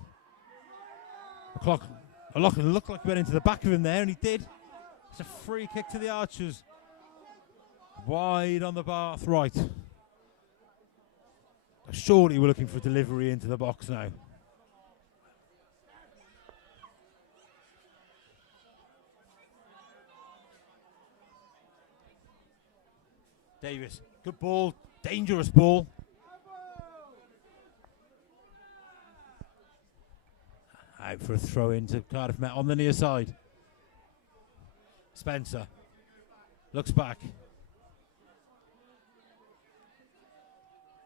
O'Loughlin looked like he went into the back of him there, and he did. It's a free kick to the Archers. Wide on the Bath right. Surely we're looking for a delivery into the box now. Davis, good ball, dangerous ball. Out for a throw into Cardiff Met on the near side. Spencer looks back.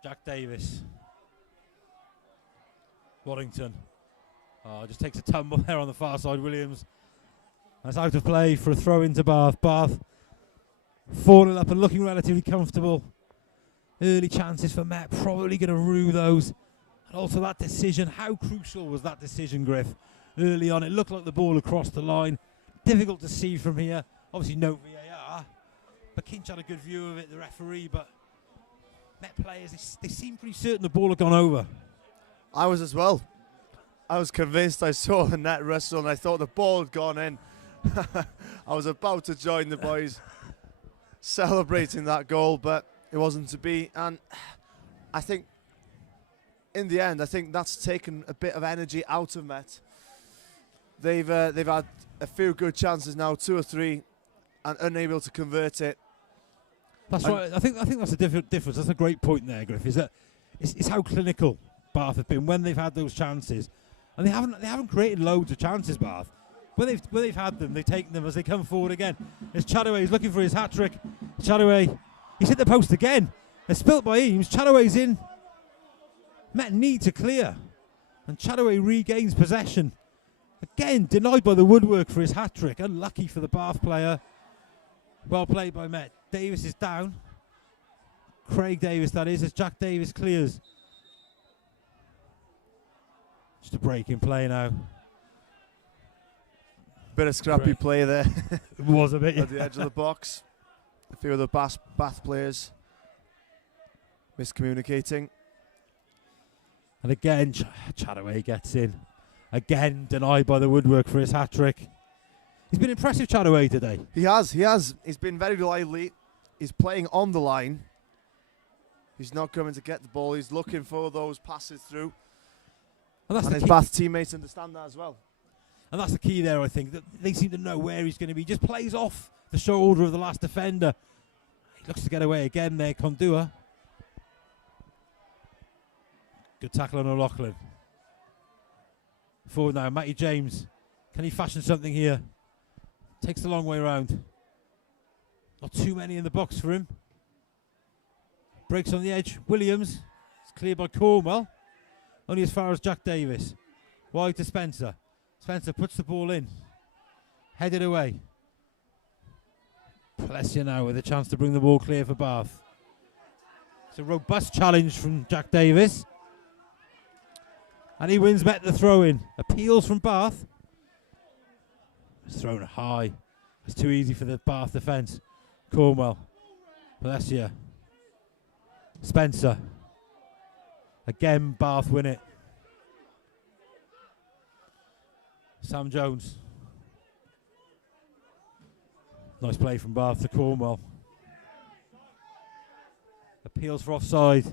Jack Davis. Waddington. Just takes a tumble there on the far side. Williams. That's out of play for a throw into Bath. Bath falling up and looking relatively comfortable. Early chances for Met. Probably going to rue those. And also that decision. How crucial was that decision, Griff? Early on, it looked like the ball across the line. Difficult to see from here. Obviously no VAR. But Kinch had a good view of it, the referee. But Met players, they seem pretty certain the ball had gone over. I was as well. I was convinced. I saw the net wrestle and I thought the ball had gone in. I was about to join the boys celebrating that goal, but it wasn't to be. And I think in the end, I think that's taken a bit of energy out of Met. They've had a few good chances now, 2 or 3, and unable to convert it. That's right. I think that's a difference. That's a great point there, Griff. Is that it's how clinical Bath have been when they've had those chances, and they haven't created loads of chances. Bath, when they've had them, they've taken them as they come forward again. As Chadaway is looking for his hat trick. Chadaway, he's hit the post again. It's spilt by Eames. Chadaway's in. Met need to clear, and Chadaway regains possession. Again, denied by the woodwork for his hat trick. Unlucky for the Bath player. Well played by Met. Davis is down. Craig Davis, that is, as Jack Davis clears. Just a break in play now. Bit of scrappy play there. It was a bit, yeah. At the edge of the box. A few of the Bath players miscommunicating. And again, Chadaway gets in. Again, denied by the woodwork for his hat trick. He's been impressive, Chadaway, today. He has. He's been very lively. He's playing on the line. He's not coming to get the ball. He's looking for those passes through. And his Bath teammates understand that as well. And that's the key there, I think. That they seem to know where he's going to be. He just plays off the shoulder of the last defender. He looks to get away again there, Kondua. Good tackle on O'Loughlin. Forward now, Matty James. Can he fashion something here? Takes the long way round. Not too many in the box for him. Breaks on the edge. Williams. It's cleared by Cornwell. Only as far as Jack Davis. Wide to Spencer. Spencer puts the ball in. Headed away. Plessia now with a chance to bring the ball clear for Bath. It's a robust challenge from Jack Davis. And he wins Met the throw-in. Appeals from Bath. It's thrown high. It's too easy for the Bath defence. Cornwell. Plessia. Spencer. Again, Bath win it. Sam Jones. Nice play from Bath to Cornwell. Appeals for offside.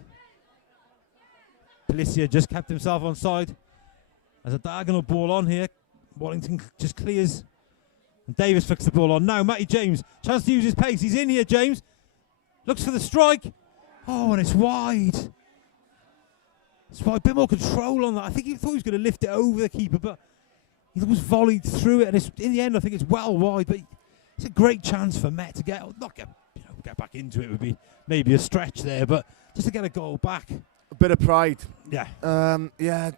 Plessia just kept himself on side. There's a diagonal ball on here. Wallington just clears. And Davis flicks the ball on. Now Matty James. Chance to use his pace. He's in here, James. Looks for the strike. Oh, and it's wide. It's wide. A bit more control on that. I think he thought he was going to lift it over the keeper, but he was volleyed through it. And it's, in the end, I think it's well wide. But it's a great chance for Met to get back into it. Would be maybe a stretch there, but just to get a goal back. A bit of pride. Yeah. Yeah.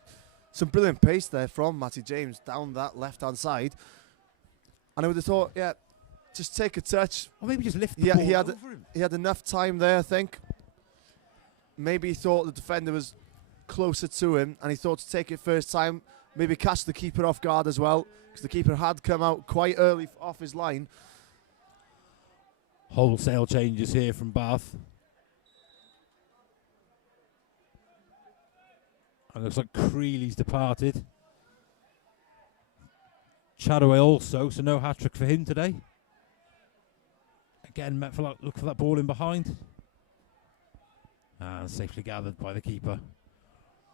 Some brilliant pace there from Matty James down that left-hand side. And I would have thought, yeah, just take a touch. Or maybe just lift the ball over him. He had enough time there, I think. Maybe he thought the defender was closer to him, and he thought to take it first time, maybe catch the keeper off guard as well, because the keeper had come out quite early off his line. Wholesale changes here from Bath. And looks like Creeley's departed. Chadaway also, so no hat-trick for him today. Again, Met look for that ball in behind. And safely gathered by the keeper.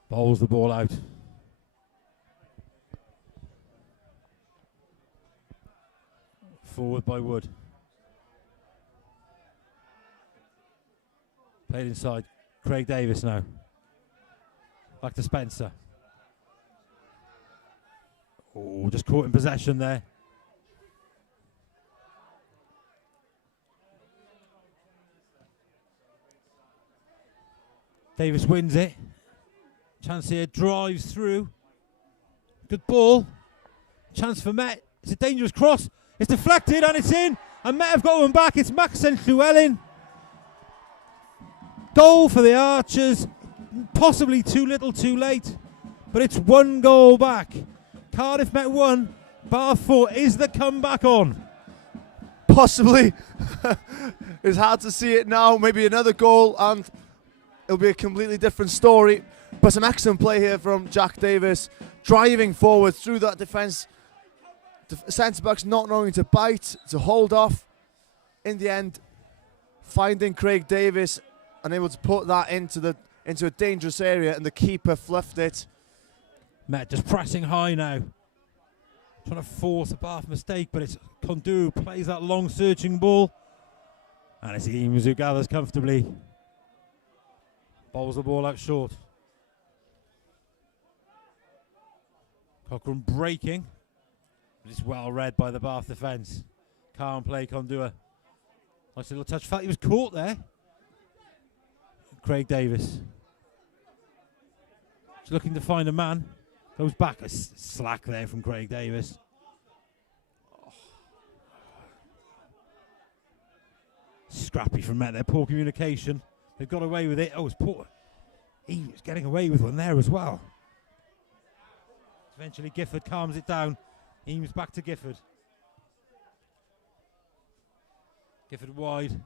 Bowls the ball out. Forward by Wood. Played inside. Craig Davis now. Back to Spencer. Oh, just caught in possession there. Davis wins it. Chance here, drives through. Good ball. Chance for Met. It's a dangerous cross. It's deflected and it's in. And Met have got one back. It's Maxen Llewellyn. Goal for the Archers. Possibly too little, too late. But it's 1 goal back. Cardiff Met 1. Bath 4. Is the comeback on? Possibly. It's hard to see it now. Maybe another goal and it'll be a completely different story. But some excellent play here from Jack Davis. Driving forward through that defence. Centre-backs not knowing to bite, to hold off. In the end, finding Craig Davis and able to put that into a dangerous area, and the keeper fluffed it. Met just pressing high now. Trying to force a Bath mistake, but it's Kondu plays that long searching ball. And it's Eames who gathers comfortably. Bowls the ball out short. Cochrane breaking. But it's well read by the Bath defence. Calm play, Kondua. Nice little touch. Felt he was caught there. Craig Davis. Just looking to find a man. Goes back. A slack there from Craig Davis. Oh. Scrappy from Met there. Poor communication. They've got away with it. Oh, it's poor. He was getting away with one there as well. Eventually Gifford calms it down. Eames back to Gifford. Gifford wide.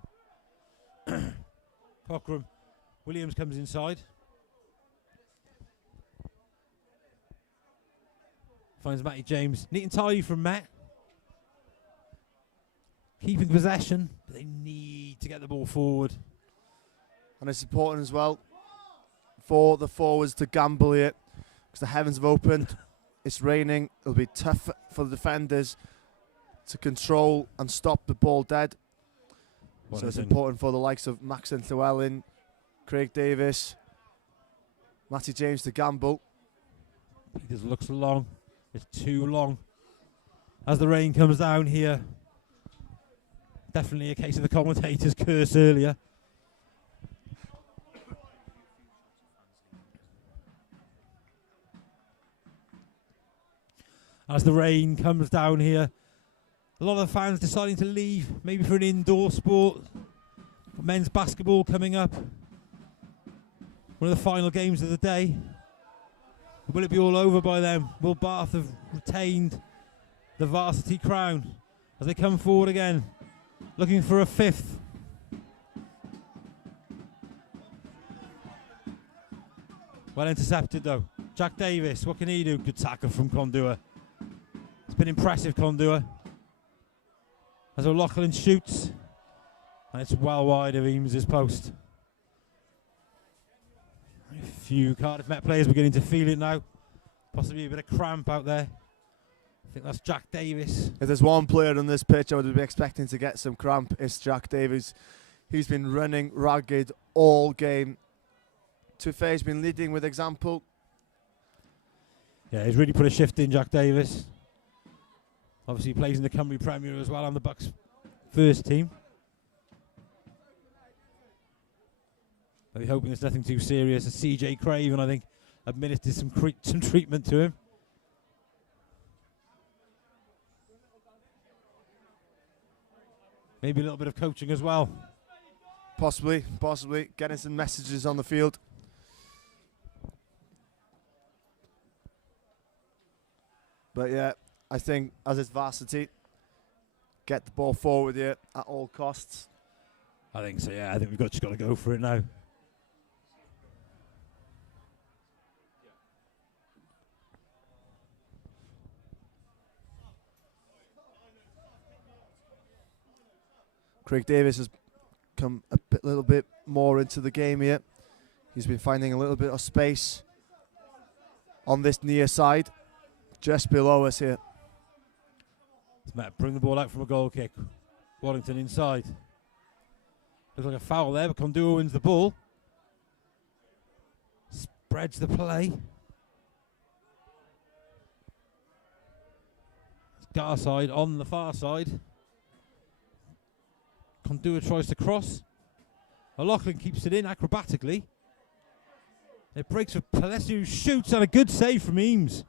Cochrane. Williams comes inside. Finds Matty James. Neat and tidy from Met. Keeping possession, but they need to get the ball forward. And it's important as well for the forwards to gamble here, because the heavens have opened. It's raining. It'll be tough for the defenders to control and stop the ball dead. So it's important for the likes of Maxen Llewellyn, Craig Davis, Matty James to gamble. Peters looks long. It's too long. As the rain comes down here, definitely a case of the commentator's curse earlier. As the rain comes down here, a lot of the fans deciding to leave, maybe for an indoor sport. Men's basketball coming up. One of the final games of the day. Will it be all over by then? Will Bath have retained the varsity crown as they come forward again, looking for a 5th? Well intercepted though. Jack Davis, what can he do? Good tackle from Kondua. It's been impressive, Kondua. As O'Loughlin shoots, and it's well wide of Eames' post. A few Cardiff Met players beginning to feel it now. Possibly a bit of cramp out there. I think that's Jack Davis. If there's one player on this pitch I would be expecting to get some cramp, it's Jack Davis. He's been running ragged all game. To be fair, he's been leading with example. Yeah, he's really put a shift in, Jack Davis. Obviously he plays in the Cymru Premier as well on the Bucks first team. I'll be hoping it's nothing too serious. As CJ Craven, I think, administered some treatment to him. Maybe a little bit of coaching as well. Possibly getting some messages on the field. But yeah, I think as it's varsity, get the ball forward here at all costs. I think so, yeah. I think we've just got to go for it now. Craig Davis has come a little bit more into the game here. He's been finding a little bit of space on this near side, just below us here. Matt bring the ball out from a goal kick. Warrington inside. Looks like a foul there, but Kondua wins the ball. Spreads the play. Garside on the far side. Kondua tries to cross. O'Loughlin keeps it in acrobatically. It breaks for Palesio, shoots, and a good save from Eames.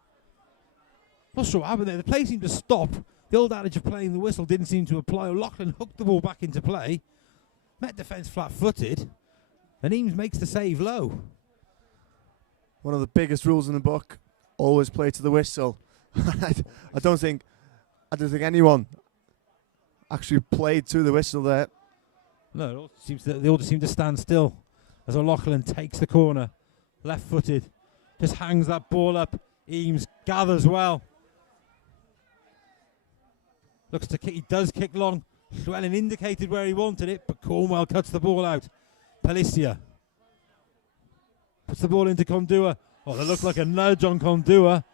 Not sure what happened there. The play seemed to stop. The old adage of playing the whistle didn't seem to apply. O'Loughlin hooked the ball back into play. Met defence flat-footed. And Eames makes the save low. One of the biggest rules in the book, always play to the whistle. I don't think anyone actually played to the whistle there. No, they all just seem to stand still as O'Loughlin takes the corner. Left-footed. Just hangs that ball up. Eames gathers well. Looks to kick. He does kick long. Llewellyn indicated where he wanted it, but Cornwell cuts the ball out. Palicia puts the ball into Kondua. Oh, that looked like a nudge on Kondua.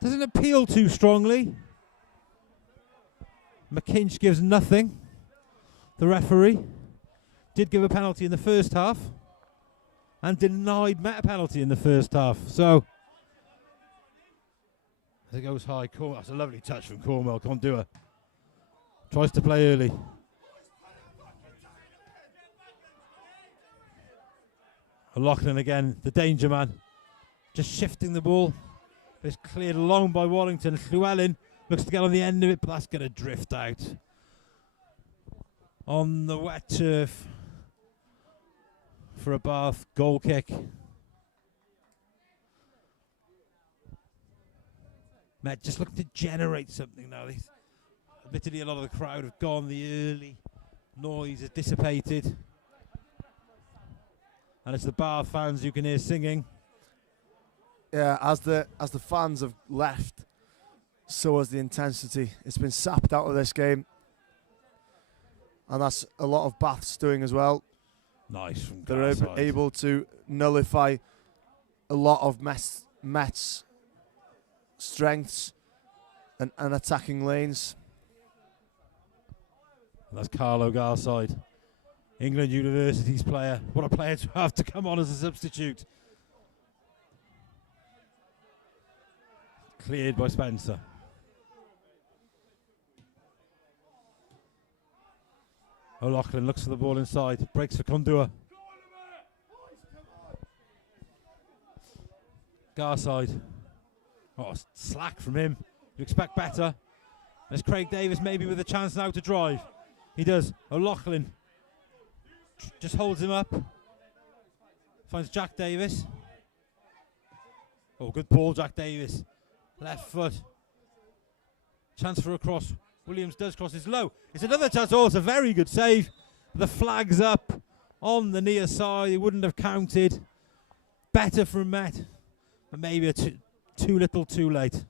Doesn't appeal too strongly. McKinch gives nothing. The referee did give a penalty in the first half and denied Met a penalty in the first half. So, as it goes high, that's a lovely touch from Cornwell. Kondua tries to play early. O'Loughlin again, the danger man, just shifting the ball. It's cleared along by Warrington. Llewellyn looks to get on the end of it, but that's going to drift out. On the wet turf for a Bath goal kick. Met just looking to generate something now. Admittedly, a lot of the crowd have gone. The early noise has dissipated. And it's the Bath fans you can hear singing. Yeah, as the fans have left, so has the intensity. It's been sapped out of this game. And that's a lot of Bath's doing as well. Nice from They're able to nullify a lot of Met's strengths and attacking lanes. And that's Carlo Garside, England University's player. What a player to have to come on as a substitute. Cleared by Spencer. O'Loughlin looks for the ball inside, breaks for Kondua. Garside. Oh, slack from him. You expect better. There's Craig Davis maybe with a chance now to drive. He does. O'Loughlin just holds him up. Finds Jack Davis. Oh, good ball, Jack Davis. Left foot. Chance for a cross. Williams does cross. It's low. It's another chance. Oh, it's a very good save. The flag's up on the near side. It wouldn't have counted. Better from Met. But maybe too little too late.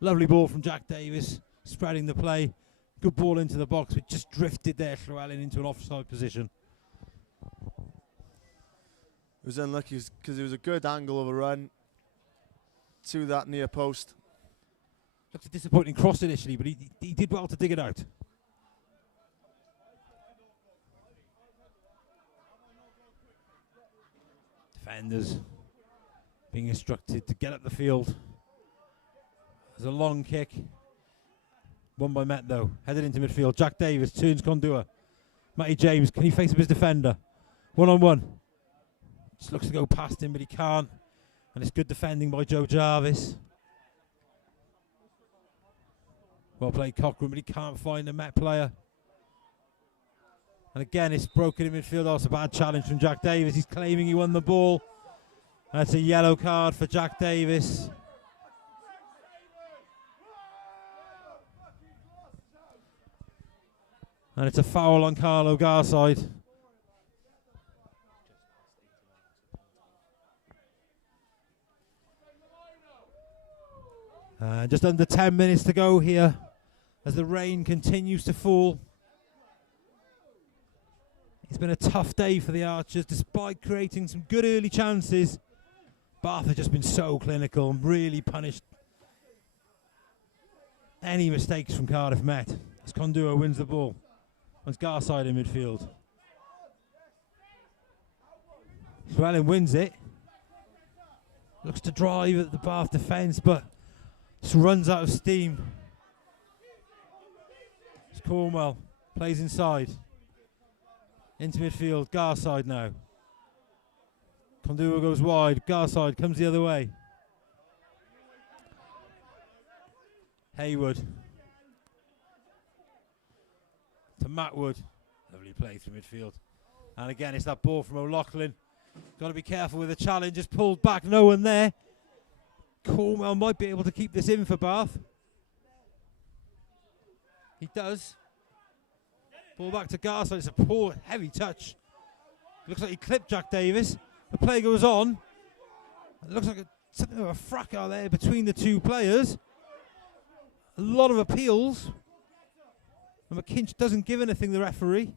Lovely ball from Jack Davis. Spreading the play. Good ball into the box. It just drifted there, Llewellyn, into an offside position. It was unlucky because it was a good angle of a run to that near post. Looked a disappointing cross initially, but he did well to dig it out. Defenders being instructed to get up the field. There's a long kick. Won by Met though. Headed into midfield. Jack Davis turns Kondua. Matty James, can he face up his defender? 1-on-1. Just looks to go past him, but he can't. And it's good defending by Joe Jarvis. Well played Cochrane, but he can't find a Met player. And again, it's broken in midfield. Oh, it's a bad challenge from Jack Davis. He's claiming he won the ball. That's a yellow card for Jack Davis. And it's a foul on Carlo Garside. Just under 10 minutes to go here as the rain continues to fall. It's been a tough day for the Archers despite creating some good early chances. Bath have just been so clinical and really punished any mistakes from Cardiff Met as Kondua wins the ball. It's Garside in midfield. Llewellyn wins it. Looks to drive at the Bath defence, but Just runs out of steam. It's Cornwell. Plays inside. Into midfield. Garside now. Kondua goes wide. Garside comes the other way. Hayward. To Matt Wood. Lovely play through midfield. And again, it's that ball from O'Loughlin. Got to be careful with the challenge. Just pulled back. No one there. Cornwell might be able to keep this in for Bath. He does. Ball back to Garside. It's a poor, heavy touch. Looks like he clipped Jack Davis. The play goes on. It looks like something of a fracas there between the two players. A lot of appeals. And McKinch doesn't give anything, the referee.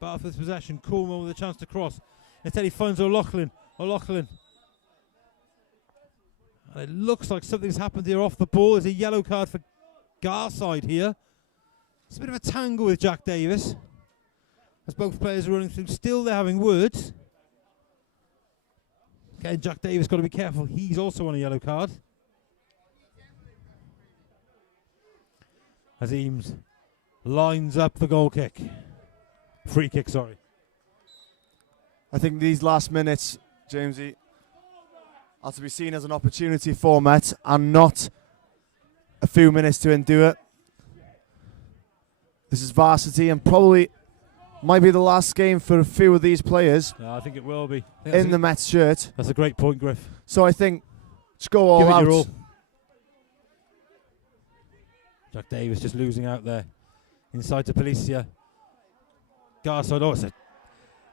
Bath with possession. Cornwell with a chance to cross. Instead he finds O'Loughlin. O'Loughlin. And it looks like something's happened here off the ball. There's a yellow card for Garside here. It's a bit of a tangle with Jack Davis. As both players are running through. Still they're having words. Okay, Jack Davis got to be careful. He's also on a yellow card. As Eames lines up the goal kick. Free kick, sorry. I think these last minutes, Jamesy, are to be seen as an opportunity for Met and not a few minutes to endure. This is Varsity and probably might be the last game for a few of these players. No, I think it will be. In the Met shirt. That's a great point, Griff. So I think just go all Give it out. your all. Jack Davis just losing out there. Inside to Policia. Garside, oh, it's a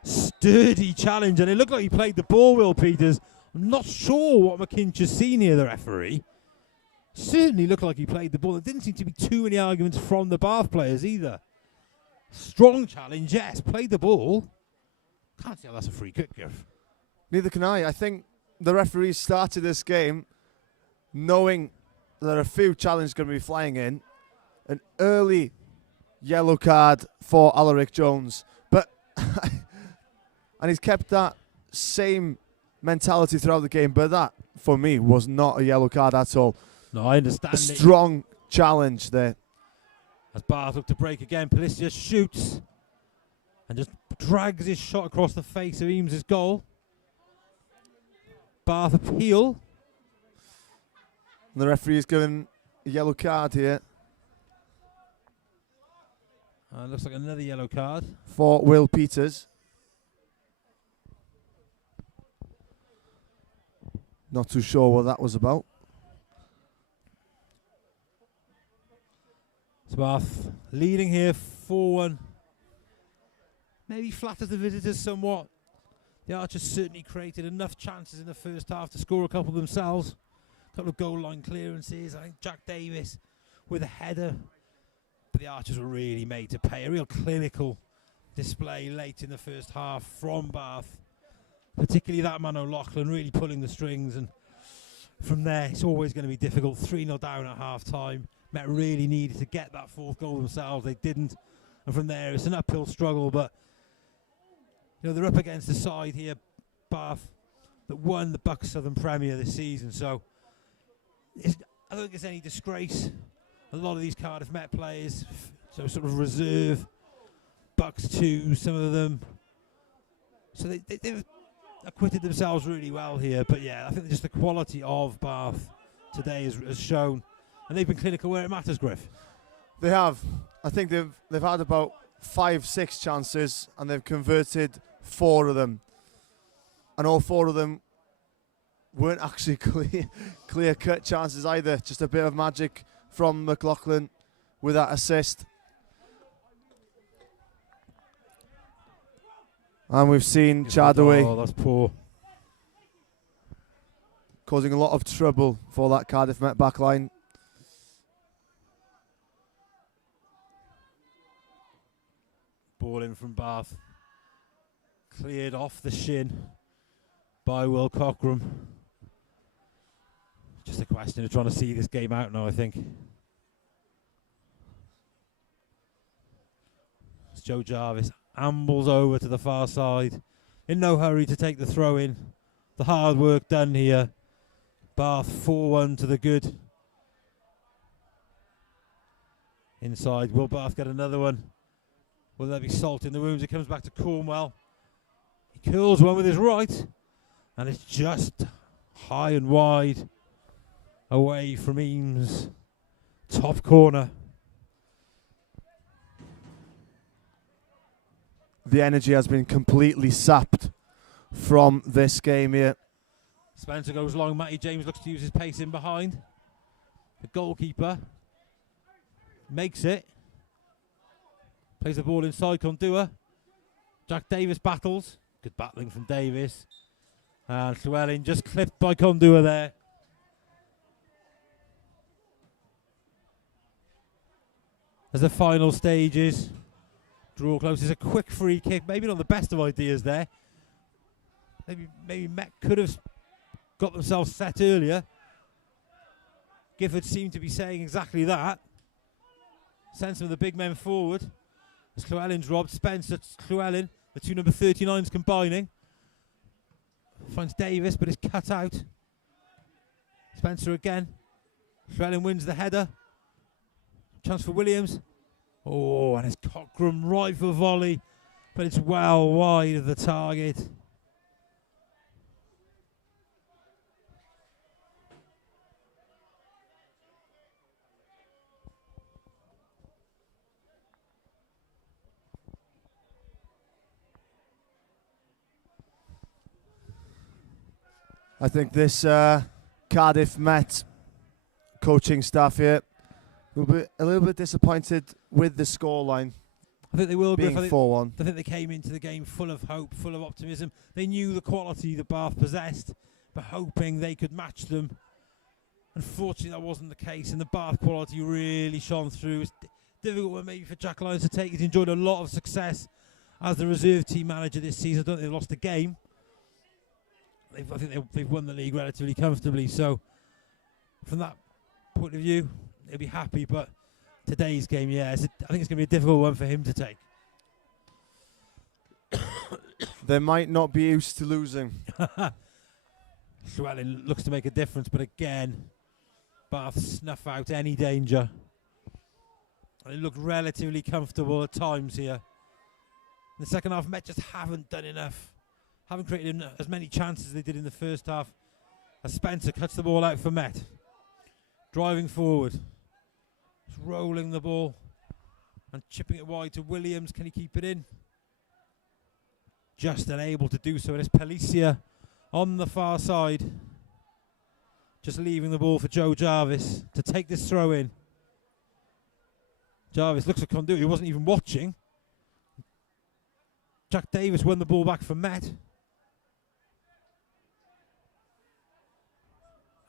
sturdy challenge, and it looked like he played the ball, Will Peters. I'm not sure what McKinch has seen here, the referee. Certainly looked like he played the ball. There didn't seem to be too many arguments from the Bath players either. Strong challenge, yes, played the ball. Can't see how that's a free kick, Griff. Neither can I. I think the referees started this game knowing that a few challenges going to be flying in. An early yellow card for Alaric Jones. But and he's kept that same mentality throughout the game. But that, for me, was not a yellow card at all. No, I understand. A strong challenge there. As Bath look to break again, Policia shoots and just drags his shot across the face of Eames' goal. Bath appeal. And the referee is given a yellow card here. Looks like another yellow card. For Will Peters. Not too sure what that was about. Bath leading here 4-1. Maybe flatters the visitors somewhat. The Archers certainly created enough chances in the first half to score a couple themselves. A couple of goal line clearances. I think Jack Davis with a header. But the Archers were really made to pay. A real clinical display late in the first half from Bath. Particularly that man O'Loughlin really pulling the strings. And from there, it's always going to be difficult. 3-0 down at half time. Met really needed to get that fourth goal themselves. They didn't. And from there, it's an uphill struggle. But, you know, they're up against the side here, Bath, that won the Bucks Southern Premier this season. So, I don't think it's any disgrace. A lot of these Cardiff Met players, so sort of reserve, Bucks too, some of them. So they've acquitted themselves really well here. But, yeah, I think just the quality of Bath today has shown. And they've been clinical where it matters, Griff. They have. I think they've had about 5-6 chances and they've converted 4 of them. And all 4 of them weren't actually clear-cut chances either. Just a bit of magic from McLaughlin with that assist. And we've seen Chadaway. Oh, that's poor. Causing a lot of trouble for that Cardiff Met backline. Ball in from Bath. Cleared off the shin by Will Cockram. Just a question of trying to see this game out now, I think. As Joe Jarvis ambles over to the far side. In no hurry to take the throw in. the hard work done here. Bath 4-1 to the good. Inside, will Bath get another one? Will there be salt in the wounds? It comes back to Cornwell. He curls one with his right, and it's just high and wide away from Eames. Top corner. The energy has been completely sapped from this game here. Spencer goes long. Matty James looks to use his pace in behind. The goalkeeper makes it. Plays the ball inside Condua. Jack Davis battles. Good battling from Davis. And Llewellyn just clipped by Condua there. As the final stages draw close, it's a quick free kick. Maybe not the best of ideas there. Maybe Met could have got themselves set earlier. Gifford seemed to be saying exactly that. Sends some of the big men forward. As Llewellyn's robbed, Spencer, Llewellyn, the two number 39s combining. Finds Davis, but it's cut out. Spencer again. Llewellyn wins the header. Chance for Williams. Oh, and it's Cockram right for volley, but it's well wide of the target. I think this Cardiff Met coaching staff here will be a little bit disappointed with the scoreline. I think they will, being Griff. 4-1. I think they came into the game full of hope, full of optimism. They knew the quality that Bath possessed, but hoping they could match them. Unfortunately, that wasn't the case, and the Bath quality really shone through. It's difficult one maybe for Jack Lyons to take. He's enjoyed a lot of success as the reserve team manager this season. I don't think they've lost a game. I think they've won the league relatively comfortably. So, from that point of view, they'll be happy. But today's game, I think it's going to be a difficult one for him to take. They might not be used to losing. Llewellyn looks to make a difference, but again, Bath snuff out any danger. They look relatively comfortable at times here. In the second half, Met just haven't done enough. Haven't created as many chances as they did in the first half. As Spencer cuts the ball out for Met. Driving forward. Just rolling the ball. And chipping it wide to Williams. Can he keep it in? Just unable to do so. And it's Pelicia on the far side. Just leaving the ball for Joe Jarvis to take this throw in. Jarvis looks at Conduit. He wasn't even watching. Jack Davis won the ball back for Met.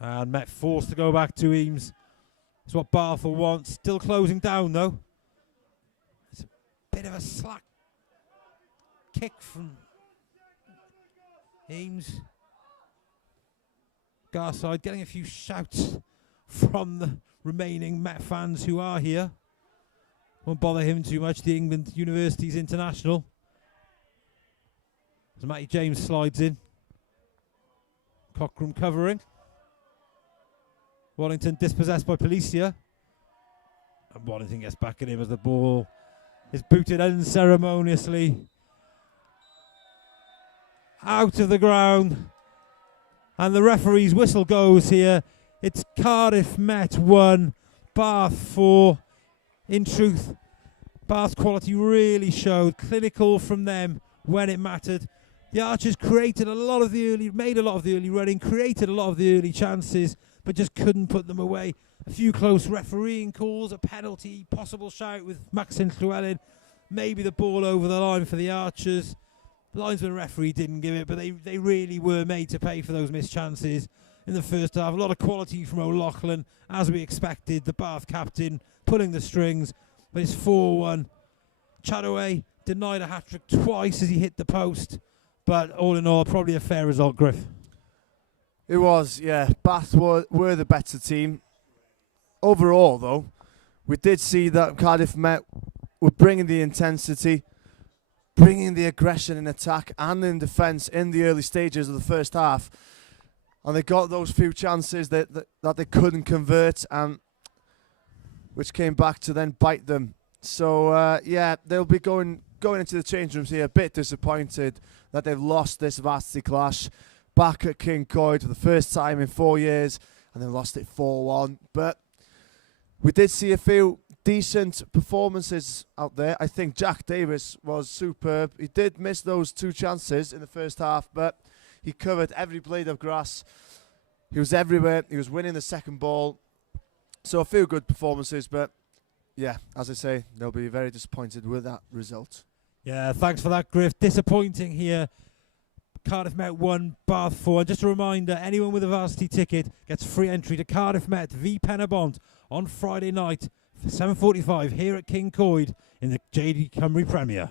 And Met forced to go back to Eames. That's what Bath will want. Still closing down though. It's a bit of a slack kick from Eames. Garside getting a few shouts from the remaining Met fans who are here. Won't bother him too much. The England University's international. As Matty James slides in. Cockram covering. Wallington dispossessed by Pelicia. And Wallington gets back at him as the ball is booted unceremoniously out of the ground. And the referee's whistle goes here. It's Cardiff Met 1, Bath 4. In truth, Bath's quality really showed. Clinical from them when it mattered. The Archers made a lot of the early running, created a lot of the early chances, but just couldn't put them away. A few close refereeing calls, a penalty, possible shout with Maxine Llewellyn. Maybe the ball over the line for the Archers. The linesman referee didn't give it, but they really were made to pay for those missed chances in the first half. A lot of quality from O'Loughlin, as we expected. The Bath captain pulling the strings, but it's 4-1. Chataway denied a hat-trick twice as he hit the post, but all in all, probably a fair result, Griff. It was, yeah. Bath were the better team. Overall, though, we did see that Cardiff Met were bringing the intensity. bringing the aggression in attack and in defence in the early stages of the first half. And they got those few chances that they couldn't convert, and which came back to then bite them. So, yeah, they'll be going into the change rooms here a bit disappointed that they've lost this Varsity clash back at King Coyd for the first time in 4 years, and they lost it 4-1. But we did see a few decent performances out there. I think Jack Davis was superb. He did miss those 2 chances in the first half, but he covered every blade of grass. He was everywhere. He was winning the second ball. So a few good performances, but yeah, as I say, they'll be very disappointed with that result. Yeah, thanks for that, Griff. Disappointing here. Cardiff Met 1, Bath 4. And just a reminder, anyone with a Varsity ticket gets free entry to Cardiff Met v Penabont on Friday night for 7:45 here at King Coyd in the JD Cymru Premier.